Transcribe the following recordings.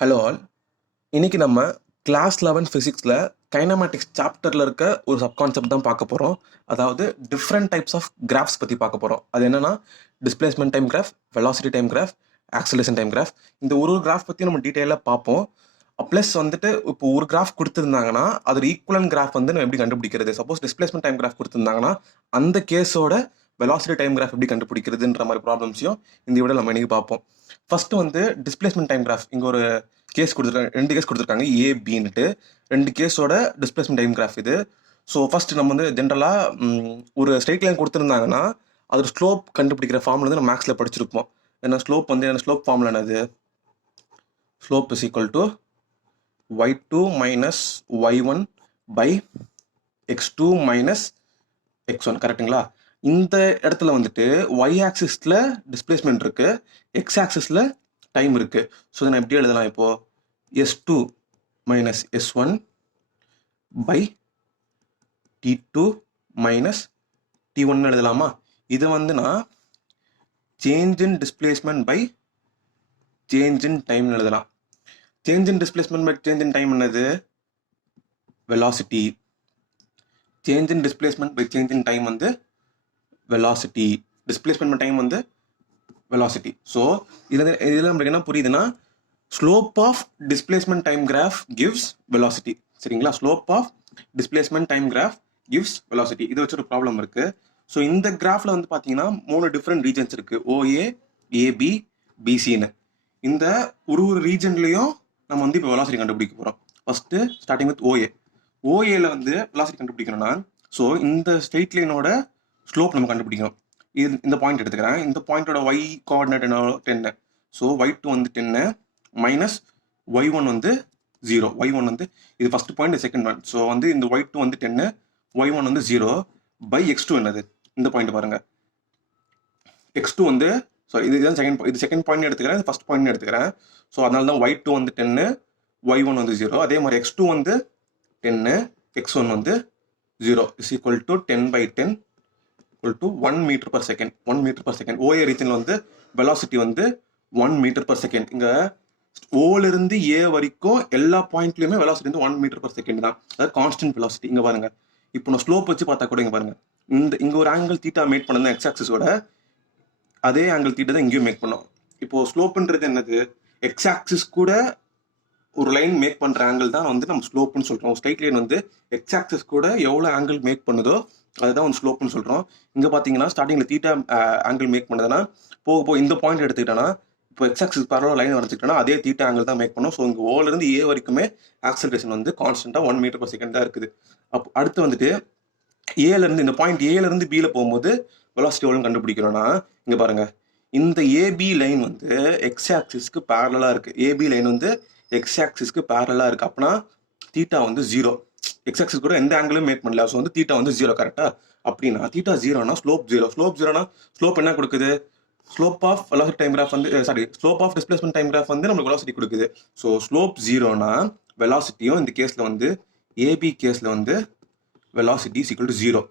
Hello all. இன்னைக்கு நம்ம class 11 ஃபிசிக்ஸில் கைனமேட்டிக்ஸ் சாப்டரில் இருக்க ஒரு சப்கான்செப்ட் தான் பார்க்க போகிறோம். அதாவது டிஃப்ரெண்ட் டைப்ஸ் ஆஃப் கிராஃப்ஸ் பற்றி பார்க்க போகிறோம். அது என்னன்னா displacement time graph, velocity time graph, acceleration time graph. இந்த ஒரு கிராஃப் பற்றி நம்ம டீட்டெயிலாக பார்ப்போம். ப்ளஸ் வந்துட்டு இப்போ ஒரு கிராஃப் கொடுத்துருந்தாங்கன்னா அதோட ஈக்குவலன் கிராஃப் வந்து நம்ம எப்படி கண்டுபிடிக்கிறது? சப்போஸ் டிஸ்பிளேஸ்மெண்ட் டைம் கிராஃப் கொடுத்துருந்தாங்கன்னா அந்த கேஸோட வெலாசிட்டி டைம் கிராஃப் எப்படி கண்டுபிடிக்கிறதுன்ற மாதிரி ப்ராப்ளம்ஸையும் இந்த விட நம்ம இன்னைக்கு பார்ப்போம். ஃபர்ஸ்ட் வந்து டிஸ்பிளேஸ்மெண்ட் டைம் கிராஃப். இங்கே ஒரு கேஸ் கொடுத்துருக்காங்க, 2 கேஸ் கொடுத்துருக்காங்க, ஏபின்னுட்டு 2 கேஸோட டிஸ்பிளேஸ்மெண்ட் டைம் கிராஃப் இது. ஸோ ஃபர்ஸ்ட் நம்ம வந்து ஜென்ரலாக ஒரு ஸ்ட்ரெயிட் லைன் கொடுத்துருந்தாங்கன்னா அதோட ஸ்லோப் கண்டுபிடிக்கிற ஃபார்முலா வந்து நம்ம மேக்ஸில் படிச்சிருப்போம். ஏன்னா ஸ்லோப் வந்து என்ன, ஸ்லோப் ஃபார்முலா என்னது? Slope is equal to y2 minus y1 by x2 minus x1. கரெக்டுங்களா? இந்த இடத்துல வந்துட்டு y ஆக்சிஸில் டிஸ்பிளேஸ்மெண்ட் இருக்கு, x ஆக்சிஸில் டைம் இருக்கு. ஸோ நான் எப்படி எழுதலாம்? இப்போ s2 minus s1 by t2 minus t1 எழுதலாமா? இது வந்து நான் change in displacement by change in time எழுதலாம். Change in displacement by change in time என்னது? Velocity. Change in displacement by change in time வந்து வெலாசிட்டி. டிஸ்பிளேஸ்மெண்ட் டைம் வந்து velocity. So இதில் நம்மளுக்கு என்ன புரியுதுன்னா, slope of displacement time graph gives velocity. சரிங்களா? Slope of displacement time graph gives velocity. இது வச்சு ஒரு ப்ராப்ளம் இருக்கு. ஸோ இந்த கிராஃப்ல வந்து பார்த்தீங்கன்னா 3 டிஃப்ரெண்ட் ரீஜன்ஸ் இருக்கு, ஓஏ, ஏபி, பிசின்னு. இந்த ஒரு ரீஜன்லையும் நம்ம வந்து இப்போ வெலாசிட்டி கண்டுபிடிக்க போகிறோம். First starting with O A. ஓஏல வந்து வெலாசிட்டி கண்டுபிடிக்கணும்னா, ஸோ இந்த ஸ்ட்ரெயிட் லைனோட ஸ்லோப் நம்ம கண்டுபிடிக்கணும். இது இந்த பாயிண்ட் எடுத்துக்கிறேன். இந்த பாயிண்டோட ஒய் கோஆர்டினேட் என்ன? 10. ஸோ y2 வந்து 10 மைனஸ் y1 வந்து 0. y1 வந்து இது first point, second point. So வந்து இந்த y2 வந்து 10, y1 வந்து 0 பை x2 என்னது? இந்த பாயிண்ட் பாருங்க. x2 வந்து இதுதான் செகண்ட் பாயிண்ட் எடுத்துக்கிறேன், இது ஃபர்ஸ்ட் பாயிண்ட் எடுத்துக்கிறேன். ஸோ அதனால தான் y2 வந்து 10, y1 வந்து 0. அதே மாதிரி x2 வந்து 10, x1 வந்து 0 is equal to 10 by 10 equal to 1 meter per second. 1 meter per second. OA ரீஜன்ல வந்து வெலாசிட்டி வந்து 1 meter per second. இங்க ஓல இருந்து ஏ வரைக்கும் எல்லா பாயிண்ட்லயுமே வெலாசிட்டி வந்து 1 meter per second தான். அதாவது கான்ஸ்டன்ட் வெலாசிட்டி. இங்க பாருங்க, இப்போ நான் ஸ்லோப் வச்சு பார்த்தா கூட இங்க பாருங்க, இங்க ஒரு ஆங்கிள் தீட்டா மேக் பண்ணது எக்ஸ் ஆக்சிஸோட, அதே ஆங்கிள் தீட்டா தான் இங்கேயும் மேக் பண்ணோம். இப்போ ஸ்லோப்ன்றது என்னது? எக்ஸ் ஆக்சிஸ் கூட ஒரு லைன் மேக் பண்ற ஆங்கிள் தான் வந்து நம்ம ஸ்லோப்னு சொல்றோம். ஸ்ட்ரைட் லைன் வந்து எக்ஸ் ஆக்சிஸ் கூட எவ்வளவு ஆங்கிள் மேக் பண்ணுதோ அதுதான் வந்து ஸ்லோப்னு சொல்றோம். இங்க பாத்தீங்கன்னா ஸ்டார்டிங்ல தீட்டா ஆங்கிள் மேக் பண்ணதுன்னா போக போக இந்த பாயிண்ட் எடுத்துக்கிட்டோம்னா, இப்போ எக்ஸ் ஆக்சிஸ் பேரலல் லைன் வரைச்சிக்கிட்டோம்னா அதே தீட்டா ஆங்கிள் தான் மேக் பண்ணும். ஸோ இங்க ஓல இருந்து ஏ வரைக்குமே ஆக்சலரேஷன் வந்து கான்ஸ்டன்டா 1 meter per second தான் இருக்குது. அப்போ அடுத்து வந்துட்டு ஏல இருந்து இந்த பாயிண்ட் ஏல இருந்து பில போகும்போது வெலாசிட்டி எவ்வளவு கண்டுபிடிக்கிறோம்னா, இங்க பாருங்க, இந்த ஏபி லைன் வந்து எக்ஸ் ஆக்சிஸ்க்கு பேரலா இருக்கு. ஏபி லைன் வந்து எக்ஸ் ஆக்சிஸ்க்கு பேரலா இருக்கு. அப்பனா தீட்டா வந்து 0. எக்ஸ் ஆக்சிஸ் கூட எந்த ஆங்கிளும் மேக் பண்ணல. ஸோ வந்து தீட்டா வந்து 0. கரெக்டா? அப்படின்னா தீட்டா 0னா ஸ்லோப் 0. ஸ்லோப் 0னா ஸ்லோப் என்ன கொடுக்குது? Slope of velocity time graph வந்து slope of displacement time graph வந்து நமக்கு வெலாசிட்டி கொடுக்குது. ஸோ ஸ்லோப் 0னா வெலாசிட்டியும் இந்த கேஸ்ல வந்து ஏபி கேஸ்ல வந்து வெலாசிட்டி இஸ் ஈக்குவல் டு 0.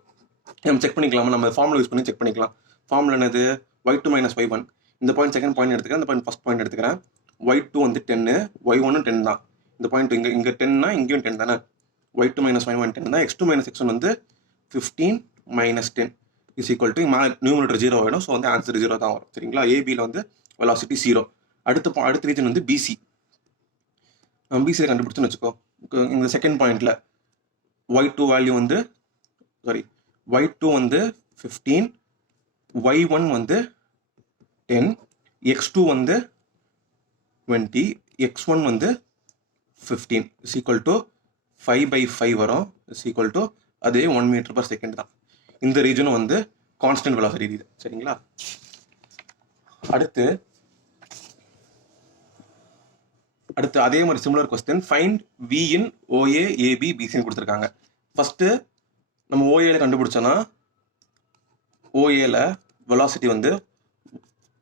நம்ம செக் பண்ணிக்கலாமா? நம்ம ஃபார்முலா யூஸ் பண்ணி செக் பண்ணிக்கலாம். ஃபார்முலா என்னது? y2 minus y1. இந்த பாயிண்ட் செகண்ட் பாயிண்ட் எடுத்துக்கிறேன், இந்த பாயிண்ட் ஃபர்ஸ்ட் பாயிண்ட் எடுத்துக்கிறேன். y2 வந்து 10, y1 10 தான். இந்த பாயிண்ட் இங்க 10னா இங்கேயும் 10 தானே. y2 minus y1 10 தான். x2 minus x1 வந்து 15 minus 10 is equal to numerator 0 வேணும். ஸோ வந்து ஆன்சர் 0 தான் வரும். சரிங்களா? ஏபியில் வந்து வெலாசிட்டி 0. அடுத்த ரீஜன் வந்து பிசி. பிசியை கண்டுபிடிச்சுன்னு வச்சுக்கோ. இந்த செகண்ட் பாயிண்ட்ல y2 வேல்யூ வந்து y2 வந்து 15, y1 வந்து 10, x2 வந்து 20, x1 வந்து 15 இஸ் ஈக்குவல் டு 5/5 வரும். இஸ் ஈக்குவல் டு அதே 1 meter per second தான். இந்த ரீஜனும் வந்து கான்ஸ்டன்ட் வெலாசிட்டி ரீஜன். சரிங்களா? அடுத்து அதே மாதிரி similar question, find v in O A, A B, பிசின்னு கொடுத்துருக்காங்க. ஃபர்ஸ்ட் நம்ம ஓஏல கண்டுபிடிச்சோன்னா, ஓஏல வெலாசிட்டி வந்து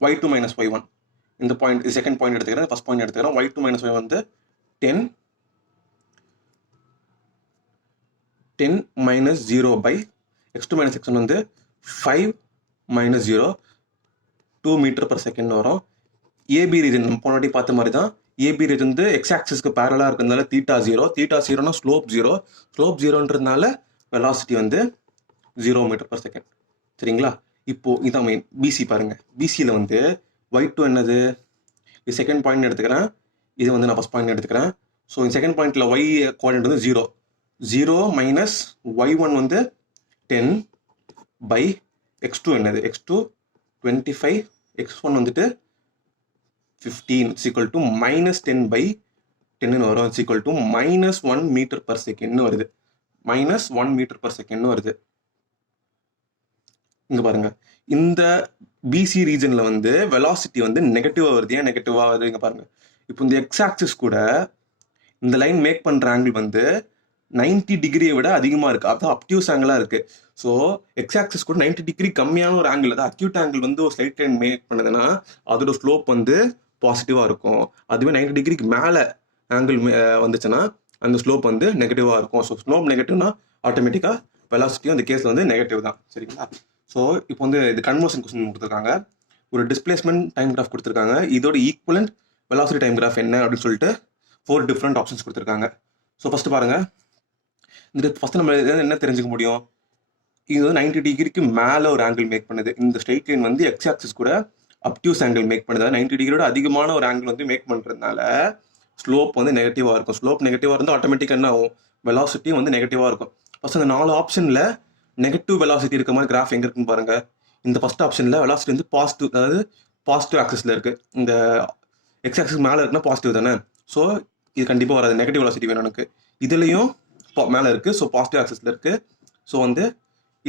y2 minus y1. இந்த பாயிண்ட் செகண்ட் பாயிண்ட் எடுத்துக்கிறேன், ஃபர்ஸ்ட் பாயிண்ட் எடுத்துக்கிறேன். y2 minus y1 வந்து 10 minus 0 by x2 minus x1 வந்து 5 minus 0, 2 meter per second வரும். ஏபி ரீஜன் நம்ம போனாடி பார்த்த மாதிரி தான் ஏபி ரேஞ்ச் வந்து எக்ஸ் ஆக்சிஸ்க்கு பேரலாக இருக்கிறதுனால தீட்டா 0, தீட்டா 0னா ஸ்லோப் 0, ஸ்லோப் 0ன்றதுனால வெலாசிட்டி வந்து 0 மீட்டர் பர் செகண்ட். சரிங்களா? இப்போ இதான் மெயின். பிசி பாருங்க. பிசியில் வந்து y2 என்னது? இது செகண்ட் பாயிண்ட் எடுத்துக்கிறேன், இது வந்து நான் ஃபர்ஸ்ட் பாயிண்ட் எடுத்துக்கிறேன். ஸோ இந்த செகண்ட் பாயிண்ட்ல y கோஆர்டினேட் வந்து 0, 0 மைனஸ் y1 வந்து 10 பை x2 என்னது? x2 25, x1 வந்துட்டு 15 is equal to minus 10 by 10 வரும். is equal to minus 1 meter per second வருது. minus 1 meter per second வருது. இங்க பாருங்க, இந்த பிசி ரீஜன்ல வந்து வெலாசிட்டி வந்து நெகட்டிவா வருது. ஏன் நெகட்டிவா வருது? இங்க பாருங்க, இப்போ இந்த எக்ஸ் ஆக்சிஸ் கூட இந்த லைன் மேக் பண்ற ஆங்கிள் வந்து 90 டிகிரியை விட அதிகமா இருக்கு. அதான் அப்டியூஸ் ஆங்கிளா இருக்கு. ஸோ எக்ஸ் ஆக்சிஸ் கூட 90 டிகிரி கம்மியான ஒரு ஆங்கிள், அதாவது அக்யூட் ஆங்கிள் வந்து ஒரு ஸ்லைட் லைன் மேக் பண்ணுதுன்னா அதோட ஸ்லோப் வந்து பாசிட்டிவா இருக்கும். அதுவே 90 டிகிரிக்கு மேல ஆங்கிள் வந்துச்சுன்னா அந்த ஸ்லோப் வந்து நெகட்டிவா இருக்கும். ஸோ ஸ்லோப் நெகட்டிவ்னா ஆட்டோமேட்டிக்கா வெலாசிட்டியும் அந்த கேஸ்ல வந்து நெகட்டிவ் தான். சரிங்களா? ஸோ இப்போ வந்து இது கன்வர்ஷன் கொஸ்டின் கொடுத்துருக்காங்க. ஒரு டிஸ்பிளேஸ்மெண்ட் டைம் கிராஃப் கொடுத்துருக்காங்க. இதோட ஈக்குவலண்ட் வெலாசிட்டி டைம் கிராஃப் என்ன அப்படின்னு சொல்லிட்டு 4 டிஃப்ரெண்ட் ஆப்ஷன்ஸ் கொடுத்துருக்காங்க. ஸோ ஃபர்ஸ்ட் பாருங்க, இந்த ஃபர்ஸ்ட் நம்ம என்ன தெரிஞ்சுக்க முடியும்? இது வந்து 90 டிகிரிக்கு மேல ஒரு ஆங்கிள் மேக் பண்ணுது. இந்த ஸ்ட்ரெயிட் லைன் வந்து எக்ஸ் ஆக்சிஸ் கூட அப்டியூஸ் ஆங்கிள் மேக் பண்ணுது. 90 டிகிரியோட அதிகமான ஒரு ஆங்கிள் வந்து மேக் பண்றதுனால ஸ்லோப் வந்து நெகட்டிவா இருக்கும். ஸ்லோப் நெகட்டிவா இருந்தால் ஆட்டோமேட்டிக்கா என்ன ஆகும்? வெலாசிட்டியும் வந்து நெகட்டிவா இருக்கும். ஃபர்ஸ்ட் அந்த 4 ஆப்ஷன்ல நெகட்டிவ் வெலாசிட்டி இருக்க மாதிரி கிராஃப் எங்க இருக்குன்னு பாருங்க. இந்த ஃபர்ஸ்ட் ஆப்ஷன்ல வெலாசிட்டி வந்து பாசிட்டிவ், அதாவது பாசிட்டிவ் ஆக்சிஸ்ல இருக்கு. இந்த எக்ஸ் ஆக்சிஸ் மேல இருக்குன்னா பாசிட்டிவ் தானே. ஸோ இது கண்டிப்பா வராது. நெகட்டிவ் வெலாசிட்டி வேணும் எனக்கு. இதுலயும் மேல இருக்கு, ஸோ பாசிட்டிவ் ஆக்சிஸ்ல இருக்கு. ஸோ வந்து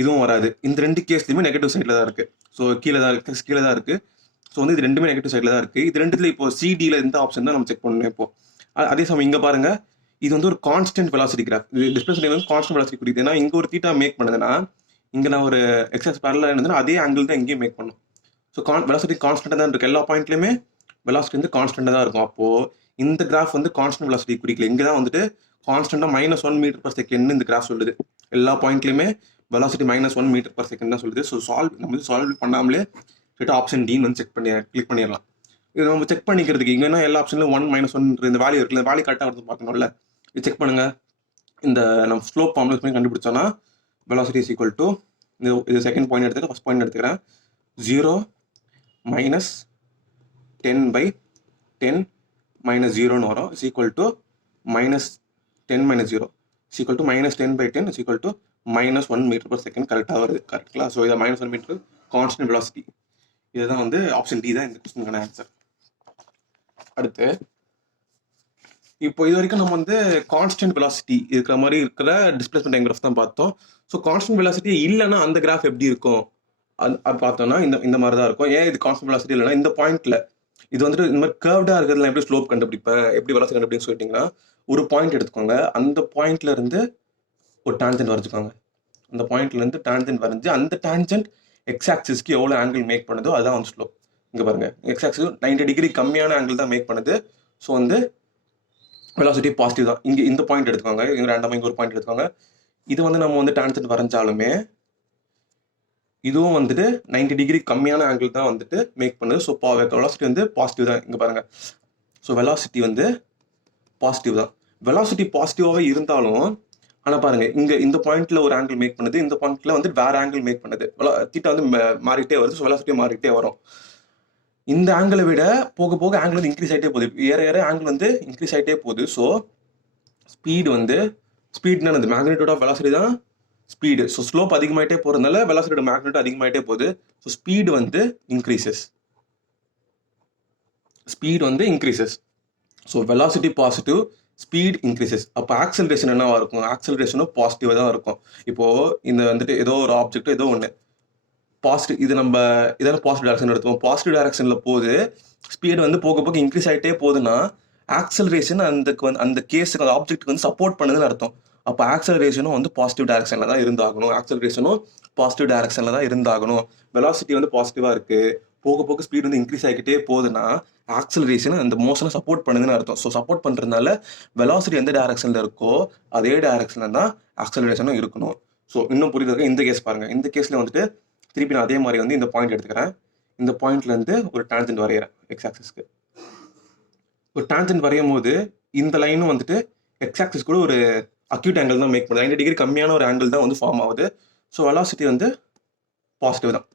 இதுவும் வராது. இந்த 2 கேஸ்லயுமே நெகட்டிவ் சைட்ல தான் இருக்கு. ஸோ கீழே தான் இருக்கு. ஸோ வந்து இது ரெண்டுமே நெகட்டிவ் சைட்ல தான் இருக்கு. இது ரெண்டுத்துல இப்போ சிடியில் எந்த ஆப்ஷன் தான் நம்ம செக் பண்ணணும் இப்போ. அதே சமயம் இங்க பாருங்க, இது வந்து ஒரு கான்ஸ்டன்ட் வெலாசிட்டி கிராஃப். இது டிஸ்பிளேஸ்மென்ட் வந்து கான்ஸ்டன்ட் வெலாசிட்டி குறிக்குது. ஏன்னா இங்க ஒரு தீட்டா மேக் பண்ணுதுன்னா இங்க நான் ஒரு எக்ஸஸ் பேரலா இருந்ததுன்னா அதே ஆங்கிள் தான் இங்கேயும் மேக் பண்ணும். ஸோ வெலாசிட்டி கான்ஸ்டன்டா தான் இருக்கு. எல்லா பாயிண்ட்லயுமே வெலாசிட்டி வந்து கான்ஸ்டன்டா தான் இருக்கும். அப்போ இந்த கிராஃப் வந்து கான்ஸ்டன்ட் வெலாசிட்டி குறிக்கல. இங்க தான் வந்துட்டு கான்ஸ்டன்டா -1 மீட்டர் பர் செகண்ட் இந்த கிராஃப் சொல்லுது. எல்லா பாயிண்ட்லயுமே வெலாசிட்டி -1 மீட்டர் பர் செகண்ட் தான் சொல்லுது. ஸோ நம்ம வந்து சால்வ் பண்ணாமலே ஆப்ஷன் டி வந்து கிளிக் பண்ணிடலாம். இது நம்ம செக் பண்ணிக்கிறதுக்கு இங்கன்னா எல்லா ஆப்ஷன்லயும் 1 -1 இந்த வேல்யூ இருக்குல்ல, வேல்யூ கரெக்டாக வருது பார்க்கணும்ல. இது செக் பண்ணுங்க. இந்த நம்ம ஸ்லோப் ஃபார்முலா பண்ணி கண்டுபிடிச்சோன்னா வெலாசிட்டி இஸ் ஈக்குவல் டு, இது செகண்ட் பாயிண்ட் எடுத்துக்கிறேன், ஃபர்ஸ்ட் பாயிண்ட் எடுத்துக்கிறேன், 0 minus 10 by 10 minus 0ன்னு வரும். Is equal to -10 minus 0 is equal to -10 by 10 is equal to -1 metre per second கரெக்டாக வருது. கரெக்டுங்களா? ஸோ இதை -1 மீட்டர் கான்ஸ்டன்ட் வெலாசிட்டி. இதுதான் வந்து ஆப்ஷன் டி தான் இந்த கொஸ்டினுக்கான ஆன்சர். அடுத்து இப்போ இது வரைக்கும் நம்ம வந்து கான்ஸ்டன்ட் வெலாசிட்டி இருக்கிற மாதிரி இருக்கிற டிஸ்பிளேஸ்மென்ட் டைம் கிராஃப் தான் பார்த்தோம். ஸோ கான்ஸ்டன்ட் வெலாசிட்டி இல்லைன்னா அந்த கிராஃப் எப்படி இருக்கும் அது பார்த்தோம்னா இந்த மாதிரி தான் இருக்கும். ஏன் இது கான்ஸ்டன்ட் வெலாசிட்டி இல்லைன்னா இந்த பாயிண்ட்ல இது வந்துட்டு இந்த மாதிரி கர்வ்டா இருக்கிறதுல எப்படி ஸ்லோப் கண்டுபிடிப்பேன், எப்படி வெலாசிட்டி கண்டுபிடின்னு சொல்லிட்டீங்கன்னா, ஒரு பாயிண்ட் எடுத்துக்கோங்க. அந்த பாயிண்ட்ல இருந்து ஒரு டான்ஜென்ட் வரைஞ்சுக்கோங்க. அந்த பாயிண்ட்ல இருந்து டான்ஜென்ட் வரைஞ்சு அந்த டான்ஜென்ட் எக்ஸ் ஆக்சிஸ்க்கு எவ்வளோ ஆங்கிள் மேக் பண்ணுதோ அதுதான் வந்து ஸ்லோப். இங்க பாருங்க, எக்ஸ் ஆக்சிஸ் 90 டிகிரி கம்மியான ஆங்கிள் தான் மேக் பண்ணுது. ஸோ வந்து வெலாசிட்டி பாசிட்டிவ் தான். இங்க இந்த பாயிண்ட் எடுத்துக்கோங்க, இங்க ரேண்டமா இங்க ஒரு பாயிண்ட் எடுத்துக்கோங்க. இது வந்து நம்ம வந்து டான்ஜென்ட் வரைஞ்சாலுமே இதுவும் வந்துட்டு 90 டிகிரி கம்மியான ஆங்கிள் தான் வந்துட்டு மேக் பண்ணுது. ஸோ வெலாசிட்டி வந்து பாசிட்டிவ் தான். இங்க பாருங்க, ஸோ வெலாசிட்டி வந்து பாசிட்டிவ் தான். வெலாசிட்டி பாசிட்டிவாகவே இருந்தாலும் ஆனா பாருங்க, இங்க இந்த பாயிண்ட்ல ஒரு ஆங்கிள் மேக் பண்ணுது, இந்த பாயிண்ட்ல வந்து வேற ஆங்கிள் மேக் பண்ணுது. தீட்டா வந்து மாறிட்டே வருது. ஸோ வெலாசிட்டி மாறிட்டே வரும். இந்த ஆங்கிளை விட போக போக ஆங்கிள் வந்து இன்க்ரீஸ் ஆகிட்டே போகுது. ஏற ஆங்கிள் வந்து இன்க்ரீஸ் ஆகிட்டே போகுது. ஸோ ஸ்பீட்னா அந்த மேக்னிடியூட் ஆஃப் வெலாசிட்டி தான் ஸ்பீடு. ஸோ ஸ்லோப் அதிகமாயிட்டே போறதுனால வெலாசிட்டியோட மேக்னிடியூட் அதிகமாயிட்டே போகுது. ஸோ ஸ்பீடு வந்து increases. So velocity positive, speed increases. அப்போ ஆக்சலரேஷன் என்னவா இருக்கும்? ஆக்சலரேஷனும் பாசிட்டிவாக தான் இருக்கும். இப்போ இந்த வந்துட்டு ஏதோ ஒரு ஆப்ஜெக்ட் ஏதோ ஒன்று பாசிட்டிவ், இது நம்ம இதான பாசிட்டிவ் டைரக்ஷன் எடுத்துவோம். பாசிட்டிவ் டைரக்ஷன்ல போகுது, ஸ்பீடு வந்து போக போக இன்க்ரீஸ் ஆகிட்டே போகுதுன்னா ஆக்சலரேஷன் அந்த கேஸுக்கு அந்த ஆப்ஜெக்ட்டுக்கு வந்து சப்போர்ட் பண்ணுதுன்னு அர்த்தம். அப்போ ஆக்சலரேஷனும் வந்து பாசிட்டிவ் டைரக்ஷன்ல தான் இருந்தாகணும். வெலாசிட்டி வந்து பாசிட்டிவா இருக்கு, போக போக ஸ்பீட் வந்து இன்க்ரீஸ் ஆகிக்கிட்டே போகுதுன்னா ஆக்சலரேஷன் அந்த மோஷனை சப்போர்ட் பண்ணுதுன்னு அர்த்தம். ஸோ சப்போர்ட் பண்றதுனால வெலாசிட்டி எந்த டைரக்ஷன்ல இருக்கோ அதே டைரக்ஷன்ல தான் ஆக்சலரேஷனும் இருக்கணும். ஸோ இன்னும் புரியுது. இந்த கேஸ் பாருங்க, இந்த கேஸ்ல வந்துட்டு திருப்பி நான் அதே மாதிரி வந்து இந்த பாயிண்ட் எடுத்துக்கிறேன். இந்த பாயிண்ட்ல இருந்து ஒரு டான்ஜென்ட் வரைகிறேன் எக்ஸ் ஆக்சிஸ்க்கு. ஒரு டான்ஜென்ட் வரையும் போது இந்த லைனும் வந்துட்டு எக்ஸ் ஆக்சிஸ் கூட ஒரு அக்யூட் ஆங்கிள் தான் மேக் பண்ணுது. 90 டிகிரி கம்மியான ஒரு ஆங்கிள் தான் வந்து ஃபார்ம் ஆகுது. ஸோ வெலாசிட்டி வந்து பாசிட்டிவ் தான்.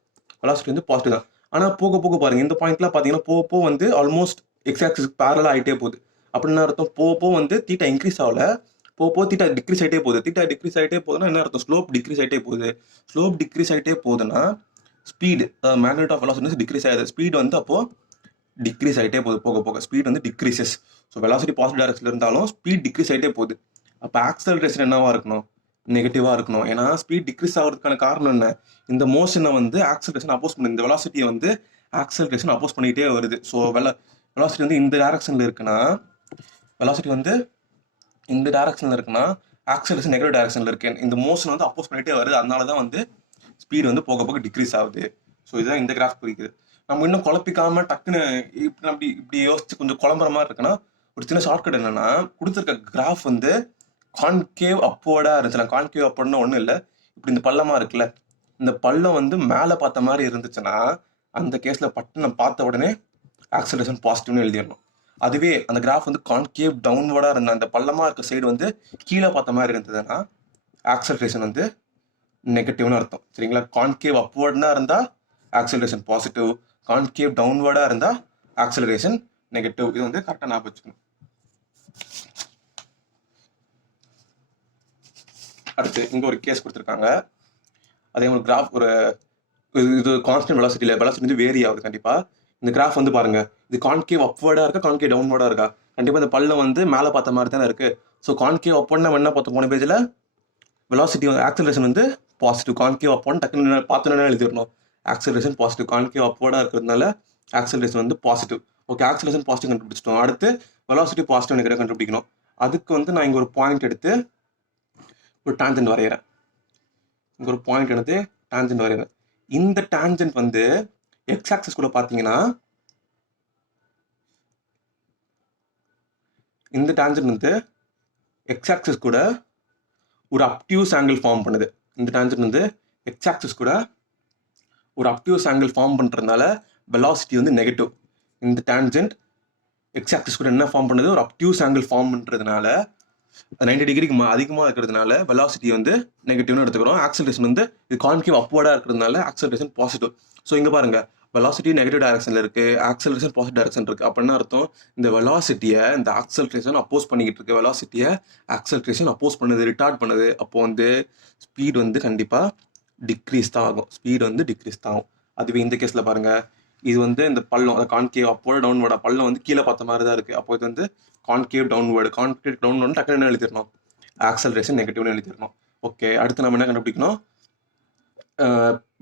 வெலாசிட்டி வந்து பாசிட்டிவ் தான். ஆனால் போக போக பாருங்க, இந்த பாயிண்ட்லாம் பார்த்தீங்கன்னா போக போக வந்து ஆல்மோஸ்ட் எக்ஸ் ஆக்சிஸ் பேரலாக ஆகிட்டே போகுது. அப்படின்னு அர்த்தம் போக போக வந்து தீட்டா இன்க்ரீஸ் ஆகல, போக போக தீட்டா டிக்ரீஸ் ஆகிட்டே போகுது. தீட்டா டிக்ரீஸ் ஆகிட்டே போகுதுன்னா என்ன அர்த்தம்? ஸ்லோப் டிக்ரீஸ் ஆகிட்டே போகுது. ஸ்லோப் டிக்ரீஸ் ஆகிட்டே போகுதுன்னா speed magnitude of velocity decrease ஆகுது. ஸ்பீடு வந்து அப்போது டிக்ரீஸ் ஆகிட்டே போகுது. போக போக ஸ்பீட் வந்து டிக்ரீசஸ். ஸோ வெலாசிட்டி பாசிட்டிவ் டைரக்ஷனில் இருந்தாலும் ஸ்பீட் டிக்ரீஸ் ஆகிட்டே போகுது. அப்போ ஆக்சலரேஷன் என்னவா இருக்கணும்? நெகட்டிவாக இருக்கணும். ஏன்னா ஸ்பீட் டிக்ரீஸ் ஆகிறதுக்கான காரணம் என்ன? இந்த மோஷனை வந்து ஆக்சலரேஷன் அப்போஸ் பண்ணி, இந்த வெலாசிட்டியை வந்து ஆக்சலரேஷன் அப்போஸ் பண்ணிக்கிட்டே வருது. ஸோ வெலாசிட்டி வந்து இந்த டைரக்ஷனில் இருக்குன்னா, வெலாசிட்டி வந்து இந்த டைரக்ஷனில் இருக்குன்னா ஆக்சலரேஷன் நெகட்டிவ் டைரக்ஷனில் இருக்கு. இந்த மோஷன் வந்து அப்போஸ் பண்ணிகிட்டே வருது. அதனால தான் வந்து ஸ்பீடு வந்து போக போக டிக்ரீஸ் ஆகுது. ஸோ இதுதான் இந்த கிராஃப் குறிக்குது. நம்ம இன்னும் குழப்பிக்காம டக்குன்னு இப்படி யோசிச்சு கொஞ்சம் குழம்புற மாதிரி இருக்குன்னா, ஒரு சின்ன ஷார்ட்கட் என்னன்னா, கொடுத்துருக்க கிராஃப் வந்து கான்கேவ் அப்போர்டா இருந்துச்சுன்னா, கான்கேவ் அப்போர்ட்னா ஒன்றும் இல்லை, இப்படி இந்த பள்ளமா இருக்குல்ல, இந்த பள்ளம் வந்து மேலே பார்த்த மாதிரி இருந்துச்சுன்னா அந்த கேஸில் பட்டு பார்த்த உடனே ஆக்சலரேஷன் பாசிட்டிவ்னு எழுதிடணும். அதுவே அந்த கிராஃப் வந்து கான்கேவ் டவுன்வர்டாக இருந்த அந்த பள்ளமாக இருக்க சைடு வந்து கீழே பார்த்த மாதிரி இருந்ததுன்னா ஆக்சலரேஷன் வந்து நெகட்டிவ்னு அர்த்தம். சரிங்களா? கான்கேவ் அப்வர்ட்னா இருந்தால் ஆக்சலரேஷன் பாசிட்டிவ், கான்கேவ் டவுன்வர்டாக இருந்தால் ஆக்சலரேஷன் நெகட்டிவ். இது வந்து கரெக்டாக ஞாபகம் வச்சுக்கணும். அடுத்து இங்கே ஒரு கேஸ் கொடுத்துருக்காங்க. அதே ஒரு கிராஃப், ஒரு இது கான்ஸ்டன்ட் வெலாசிட்டியில் வெலாசிட்டி வந்து வேரி ஆகுது கண்டிப்பாக. இந்த கிராஃப் வந்து பாருங்க, இது கான்கேவ் அப்வர்டாக இருக்கா கான்கேவ் டவுன்வர்டாக இருக்கா? கண்டிப்பாக இந்த பள்ளம் வந்து மேலே பார்த்த மாதிரி தானே இருக்குது. ஸோ கான்கேவ் அப்வர்ட்னா என்ன பார்த்தோம் போன பேஜில்? வெலாசிட்டி வந்து ஆக்சலரேஷன் வந்து பாசிட்டிவ். கான்கேவ் அப்வர்ட் டக்குன்னு பார்த்தோன்னே எழுதிடணும். ஆக்சலரேஷன் பாசிட்டிவ், கான்கேவ் அப்வர்டாக இருக்கிறதுனால ஆக்சலரேஷன் வந்து பாசிட்டிவ். ஓகே, ஆக்சலரேஷன் பாசிட்டிவ் கண்டுபிடிச்சிட்டோம். அடுத்து வெலாசிட்டி பாசிட்டிவ் நெகட்டிவ் கண்டுபிடிக்கணும். அதுக்கு வந்து நான் இங்கே ஒரு பாயிண்ட் எடுத்து ஒரு டான்ஜென்ட் வரைகிறேன். இங்கே ஒரு பாயிண்ட் எடுத்து டான்ஜென்ட் வரைகிறேன். இந்த டான்ஜென்ட் வந்து எக்ஸ் ஆக்சிஸ் கூட பார்த்தீங்கன்னா, இந்த டான்ஜென்ட் வந்து எக்ஸ் ஆக்சிஸ் கூட ஒரு அப்டியூஸ் ஆங்கிள் ஃபார்ம் பண்ணுது. இந்த டான்ஜென்ட் வந்து எக்ஸ் ஆக்சிஸ் கூட ஒரு அப்டியூஸ் ஆங்கிள் ஃபார்ம் பண்ணுறதுனால வெலாசிட்டி வந்து நெகட்டிவ். இந்த டான்ஜென்ட் எக்ஸ் ஆக்சிஸ் கூட என்ன ஃபார்ம் பண்ணுது? ஒரு அப்டியூஸ் ஆங்கிள் ஃபார்ம் பண்ணுறதுனால 90 டிகிரிக்கு அதிகமாக இருக்கிறதுனால வெலாசிட்டி வந்து நெகட்டிவ்னு எடுத்துக்கிறோம். ஆக்சலரேஷன் வந்து இது கான்கேவ் அப்வர்டாக இருக்கிறதுனால ஆக்சலரேஷன் பாசிட்டிவ். ஸோ இங்கே பாருங்க, வெலாசிட்டி நெகட்டிவ் டைரக்ஷனில் இருக்குது, ஆக்சலரேஷன் பாசிட்டிவ் டைரக்ஷன் இருக்குது. அப்படின்னா அர்த்தம் இந்த வெலாசிட்டியை இந்த ஆக்சலரேஷன் அப்போஸ் பண்ணிக்கிட்டு இருக்கு. வெலாசிட்டியை ஆக்சலரேஷன் அப்போஸ் பண்ணுது, ரிட்டார்ட் பண்ணுது. அப்போ வந்து ஸ்பீட் வந்து கண்டிப்பாக டிக்ரீஸ் தான் ஆகும். ஸ்பீட் வந்து டிக்ரீஸ் தான் ஆகும். அதுவே இந்த கேஸில் பாருங்கள், இது வந்து இந்த பள்ளம், அந்த கான்கேவ் அப்போர்டு டவுன்வர்டா பள்ளம் வந்து கீழே பார்த்த மாதிரி தான் இருக்குது. அப்போ இது வந்து கான்கேவ் டவுன்வர்டு. கான்கேவ் டவுன்வர்டு டக்குனு என்ன எழுதிடணும்? ஆக்சலரேஷன் நெகட்டிவ்னு எழுதிடணும். ஓகே, அடுத்து நம்ம என்ன கண்டுபிடிக்கணும்?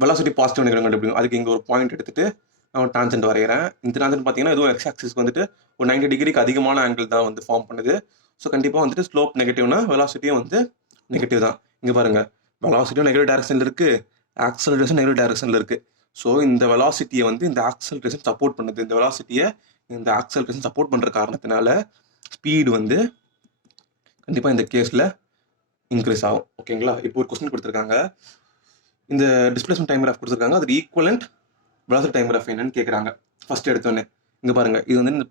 வெலாசிட்டி பாசிட்டிவ் நெகட்டிவ் கண்டுபிடிக்கணும். அதுக்கு இங்கே ஒரு பாயிண்ட் எடுத்துட்டு நான் டான்ஜென்ட் வரைகிறேன். இந்த டான்ஜென்ட் பார்த்தீங்கன்னா இதுவும் எக்ஸ் ஆக்சிஸ்க்கு வந்துட்டு ஒரு 90 டிகிரிக்கு அதிகமான ஆங்கிள் தான் வந்து ஃபார்ம் பண்ணுது. ஸோ கண்டிப்பாக வந்துட்டு ஸ்லோப் நெகட்டிவ்னா வெலாசிட்டியும் வந்து நெகட்டிவ் தான். இங்கே பாருங்கள், வெலாசிட்டியும் நெகட்டிவ் டைரக்ஷனில் இருக்குது, ஆக்சலரேஷன் நெகட்டிவ் டைரக்ஷனில் இருக்குது. ஸோ இந்த வெலாசிட்டியை வந்து இந்த ஆக்சலரேஷன் சப்போர்ட் பண்ணுது. இந்த வெலாசிட்டியை இந்த ஆக்சலரேஷன் சப்போர்ட் பண்ணுற காரணத்தினால ஸ்பீடு வந்து கண்டிப்பாக இந்த கேஸில் இன்க்ரீஸ் ஆகும். ஓகேங்களா? இப்போ ஒரு கொஸ்டின் கொடுத்துருக்காங்க. இந்த டிஸ்பிளேஸ்மெண்ட் டைம் கிராஃப் கொடுத்துருக்காங்க, அது ஈக்குவலண்ட் வெலாசிட்டி டைம் கிராஃப் என்னன்னு கேட்குறாங்க. ஃபர்ஸ்ட் எடுத்தோடனே இங்கே பாருங்கள், இது வந்து இந்த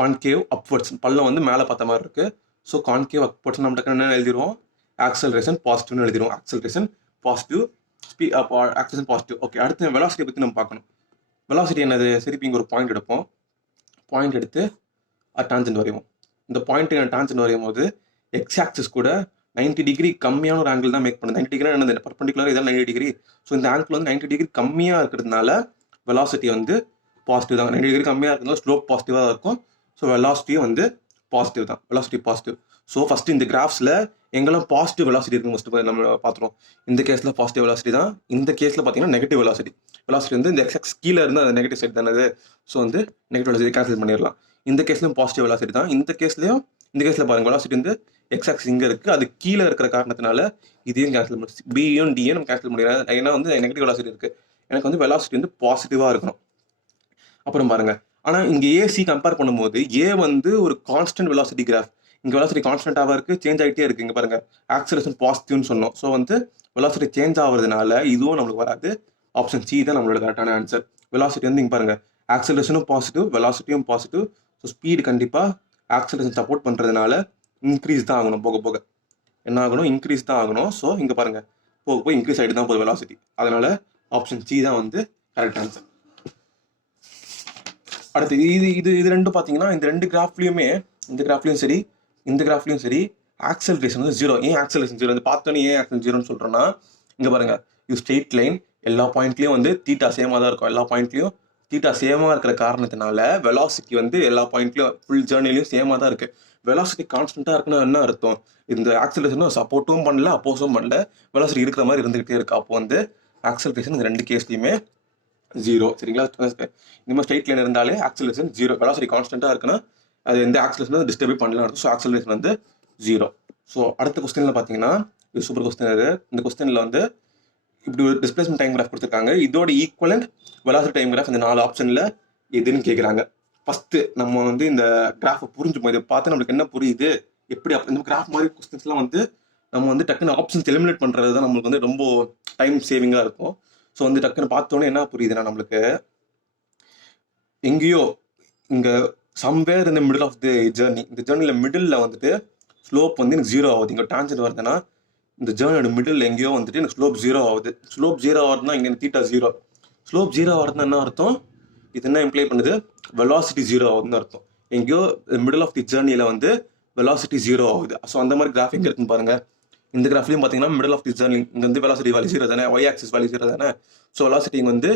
கான்கேவ் அப்வர்ட்ஸ் பள்ளம் வந்து மேலே பார்த்த மாதிரி இருக்குது. ஸோ கான்கேவ் அப்வர்ட்ஸ் நம்ம டக்குன்னு என்ன எழுதிடுவோம்? ஆக்சலரேஷன் பாசிட்டிவ்னு எழுதிடுவோம். Acceleration positive, acceleration positive. Okay, அடுத்து வெலாசிட்டியை பற்றி நம்ம பார்க்கணும். வெலாசிட்டி என்னது? சரி, இங்கே ஒரு பாயிண்ட் எடுப்போம். பாயிண்ட் எடுத்து டான்ஜென்ட் வரைவோம். இந்த பாயிண்ட் டான்ஜென்ட் வரையும் போது எக்ஸ் ஆக்சிஸ் கூட 90 டிகிரி கம்மியான ஒரு ஆங்கிள் தான் மேக் பண்ணுது. 90 டிகிரி என்னது? பர்பெண்டிகுலர் இதான் 90 டிகிரி. ஸோ இந்த ஆங்கிள் வந்து 90 டிகிரி கம்மியாக இருக்கிறதுனால வெலாசிட்டி வந்து பாசிட்டிவ் தான். 90 டிகிரி கம்மியாக இருக்கிறதுனால ஸ்லோப் பாசிட்டிவாக தான் இருக்கும். ஸோ வெலாசிட்டியும் வந்து பாசிட்டிவ் தான். Velocity positive. ஸோ ஃபஸ்ட்டு இந்த கிராஃப்ஸில் எங்கெல்லாம் பாசிட்டிவ் வெலாசிட்டி இருக்குன்னு ஃபஸ்ட்டு நம்ம பார்த்துருவோம். இந்த கேஸில் பாசிட்டிவ் வெலாசிட்டி தான். இந்த கேஸில் பார்த்தீங்கன்னா நெகட்டிவ் வெலாசிட்டி. வெலாசிட்டி வந்து இந்த எக்ஸ் கீழே இருந்து அந்த நெகட்டிவ் சைட் தானே. ஸோ வந்து நெகட்டிவ் வெலாசிட்டி கேன்சல் பண்ணிடலாம். இந்த கேஸ்லையும் பாசிட்டிவ் வெலாசிட்டி தான். இந்த கேஸ்லையும் இந்த கேஸில் பாருங்கள், வெலாசிட்டி வந்து எக்ஸ் ஆக்சிஸ் இங்கே இருக்குது, அது கீழே இருக்கிற காரணத்தினால இதையும் கேன்சல் பண்ணி பியும் டியும் நம்ம கேன்சல் பண்ணிடுறோம். ஏன்னா வந்து நெகட்டிவ் வெலாசிட்டி இருக்குது. எனக்கு வந்து வெலாசிட்டி வந்து பாசிட்டிவாக இருக்கணும். அப்புறம் பாருங்கள், ஆனால் இங்கே ஏசி கம்பேர் பண்ணும்போது ஏ வந்து ஒரு கான்ஸ்டன்ட் வெலாசிட்டி கிராஃப். இங்கே வெலாசிட்டி கான்ஸ்டன்ட்டாக இருக்குது, சேஞ்ச் ஆகிட்டே இருக்குது. இங்கே பாருங்கள், ஆக்சலரேஷன் பாசிட்டிவ்னு சொன்னோம். ஸோ வந்து வெலாசிட்டி சேஞ்ச் ஆகிறதுனால இதுவும் நம்மளுக்கு வராது. ஆப்ஷன் சி தான் நம்மளோட கரெக்டான ஆன்சர். வெலாசிட்டி வந்து இங்கே பாருங்கள், ஆக்சலரேஷனும் பாசிட்டிவ், வெலாசிட்டியும் பாசிட்டிவ். ஸோ ஸ்பீடு கண்டிப்பாக ஆக்சலரேஷன் சப்போர்ட் பண்ணுறதுனால இன்க்ரீஸ் தான் ஆகணும், போக போக என்ன ஆகணும், இன்க்ரீஸ் தான் ஆகணும். ஸோ இங்கே பாருங்கள், போக போக இன்க்ரீஸ் ஆகிட்டு தான் போகுது வெலாசிட்டி. அதனால் ஆப்ஷன் சி தான் வந்து கரெக்ட் ஆன்சர். அடுத்து இது இது இது ரெண்டும் பார்த்தீங்கன்னா இந்த ரெண்டு கிராஃப்லையுமே, இந்த கிராஃப்லையும் சரி இந்த கிராஃப்லையும் சரி ஆக்சலரேஷன் வந்து ஜீரோ. ஏன் ஆக்சலரேஷன் ஜீரோ வந்து பார்த்தோன்னே ஏன் ஆக்சலரேஷன் ஜீரோன்னு சொல்கிறேன்னா, இங்கே பாருங்கள், இது ஸ்ட்ரெயிட் லைன், எல்லா பாயிண்ட்லேயும் வந்து தீட்டா சேமாக தான் இருக்கும். எல்லா பாயிண்ட்லேயும் தீட்டா சேமாக இருக்கிற காரணத்தினால வெலாசிட்டி வந்து எல்லா பாயிண்ட்லையும் ஃபுல் ஜேர்னிலையும் சேமாக தான் இருக்குது. வெலாசிட்டி கான்ஸ்டண்ட்டாக இருக்குன்னா என்ன அர்த்தம், இந்த ஆக்சலரேஷனும் சப்போர்ட்டும் பண்ணல அப்போஸும் பண்ணல, வெலாசிட்டி இருக்கிற மாதிரி இருந்துகிட்டே இருக்கு. அப்போ வந்து ஆக்சலரேஷன் இந்த ரெண்டு கேஸ்லையுமே ஜீரோ. சரிங்களா? இந்த மாதிரி ஸ்ட்ரெயிட் லைன் இருந்தாலே ஆக்சலரேஷன் ஜீரோ. வெலாசிட்டி கான்ஸ்டண்ட்டாக இருக்குன்னா அது எந்த ஆக்சலரேஷன் டிஸ்டர்பே பண்ணலாம் இருக்கும். ஸோ ஆக்சலரேஷன் வந்து ஜீரோ. ஸோ அடுத்த கொஸ்டினில் பார்த்தீங்கன்னா இது சூப்பர் கொஸ்டின். இது இந்த கொஸ்டினில் வந்து இப்படி ஒரு டிஸ்பிளேஸ்மெண்ட் டைம் கிராஃப் கொடுத்துருக்காங்க. இதோட ஈக்குவலண்ட் வெலாசிட்டி டைம் கிராஃப் இந்த 4 ஆப்ஷனில் எதுன்னு கேட்குறாங்க. ஃபஸ்ட்டு நம்ம வந்து இந்த கிராஃபை புரிஞ்சுப்போம். இதை பார்த்து நம்மளுக்கு என்ன புரியுது, எப்படி இந்த கிராஃப் மாதிரி கொஸ்டின்ஸ்லாம் வந்து நம்ம வந்து டக்குன்னு ஆப்ஷன்ஸ் எலிமினேட் பண்ணுறது தான் நம்மளுக்கு வந்து ரொம்ப டைம் சேவிங்காக இருக்கும். ஸோ வந்து டக்குன்னு பார்த்தோன்னே என்ன புரியுதுன்னா, நம்மளுக்கு எங்கேயோ இங்கே சம்வேர் இந்த மிடில் ஆஃப் தி ஜேர்னி, இந்த ஜேர்னியில் மிடில் வந்துட்டு ஸ்லோப் வந்து எனக்கு ஜீரோ ஆகுது. இங்கே டான்ஜென்ட் வருதுன்னா இந்த ஜேர்னியோட மிடில் எங்கேயோ வந்துட்டு எனக்கு ஸ்லோப் ஜீரோ ஆகுது. ஸ்லோப் ஜீரோ ஆகுதுன்னா இங்கே தீட்டா ஜீரோ. ஸ்லோப் ஜீரோ ஆகுதுன்னா என்ன அர்த்தம், இது என்ன இம்ப்ளை பண்ணுது, வெலாசிட்டி ஜீரோ ஆகுதுன்னு அர்த்தம். எங்கேயோ மிடில் ஆஃப் தி ஜேர்னியில் வந்து வெலாசிட்டி ஜீரோ ஆகுது. ஸோ அந்த மாதிரி கிராஃப் எங்கே இருக்குன்னு பாருங்க. இந்த கிராஃப்லையும் பார்த்தீங்கன்னா மிடில் ஆஃப் தி ஜேர்னி இங்கே வந்து வெலாசிட்டி வேல்யூ ஜீரோ தானே, ஒய் ஆக்சிஸ் வேல்யூ ஜீரோ தானே. ஸோ வெலாசிட்டி இங்கே வந்து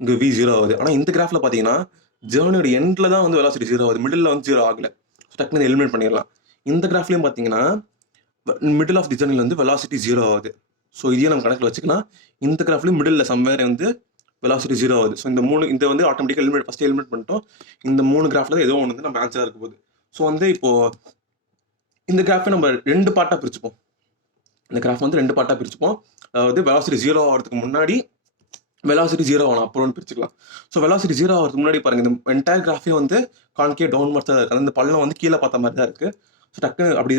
இங்கே வி ஜீரோ ஆகுது. ஆனால் இந்த கிராஃபில் பார்த்தீங்கன்னா ஜேர்னியோட எண்டில் தான் வந்து வெலாசிட்டி ஜீரோ ஆகுது, மிடில் வந்து ஜீரோ ஆகலை. ஸோ டக்குன்னு எலிமினேட் பண்ணிடலாம். இந்த கிராஃப்லையும் பார்த்தீங்கன்னா மிடில் ஆஃப் தி ஜேர்னியில் வந்து வெலாசிட்டி ஜீரோ ஆகுது. ஸோ இதையும் நம்ம கணக்கில் வச்சுக்கலாம். இந்த கிராஃப்லையும் மிடில் சம்வேர் வந்து வெலாசிட்டி ஜீரோ ஆகுது. ஸோ இந்த வந்து ஆட்டோமேட்டிக்காக எலிமினேட் ஃபஸ்ட்டு எலிமினேட் பண்ணிட்டோம். இந்த 3 கிராஃபில் தான் ஏதோ ஒன்று வந்து நம்ம ஆன்சராக இருக்க போகுது. ஸோ வந்து இப்போது இந்த கிராஃபை நம்ம 2 பார்ட்டாக பிரிச்சுப்போம். இந்த கிராஃப் வந்து 2 பார்ட்டாக பிரிச்சுப்போம். அதாவது வெலாசிட்டி ஜீரோ ஆகிறதுக்கு முன்னாடி, வெலாசிட்டி ஜீரோ ஆகணும் அப்புறம்னு பிரிச்சுக்கலாம். ஸோ வெலாசிட்டி ஜீரோ ஆகிறதுக்கு முன்னாடி பாருங்கள், இந்த என்டையர் கிராஃபே வந்து கான்கே டவுன்வர்ட்ஸ் தான் இருக்குது. அந்த பள்ளம் வந்து கீழே பார்த்த மாதிரி தான் இருக்குது. ஸோ டக்குன்னு அப்படி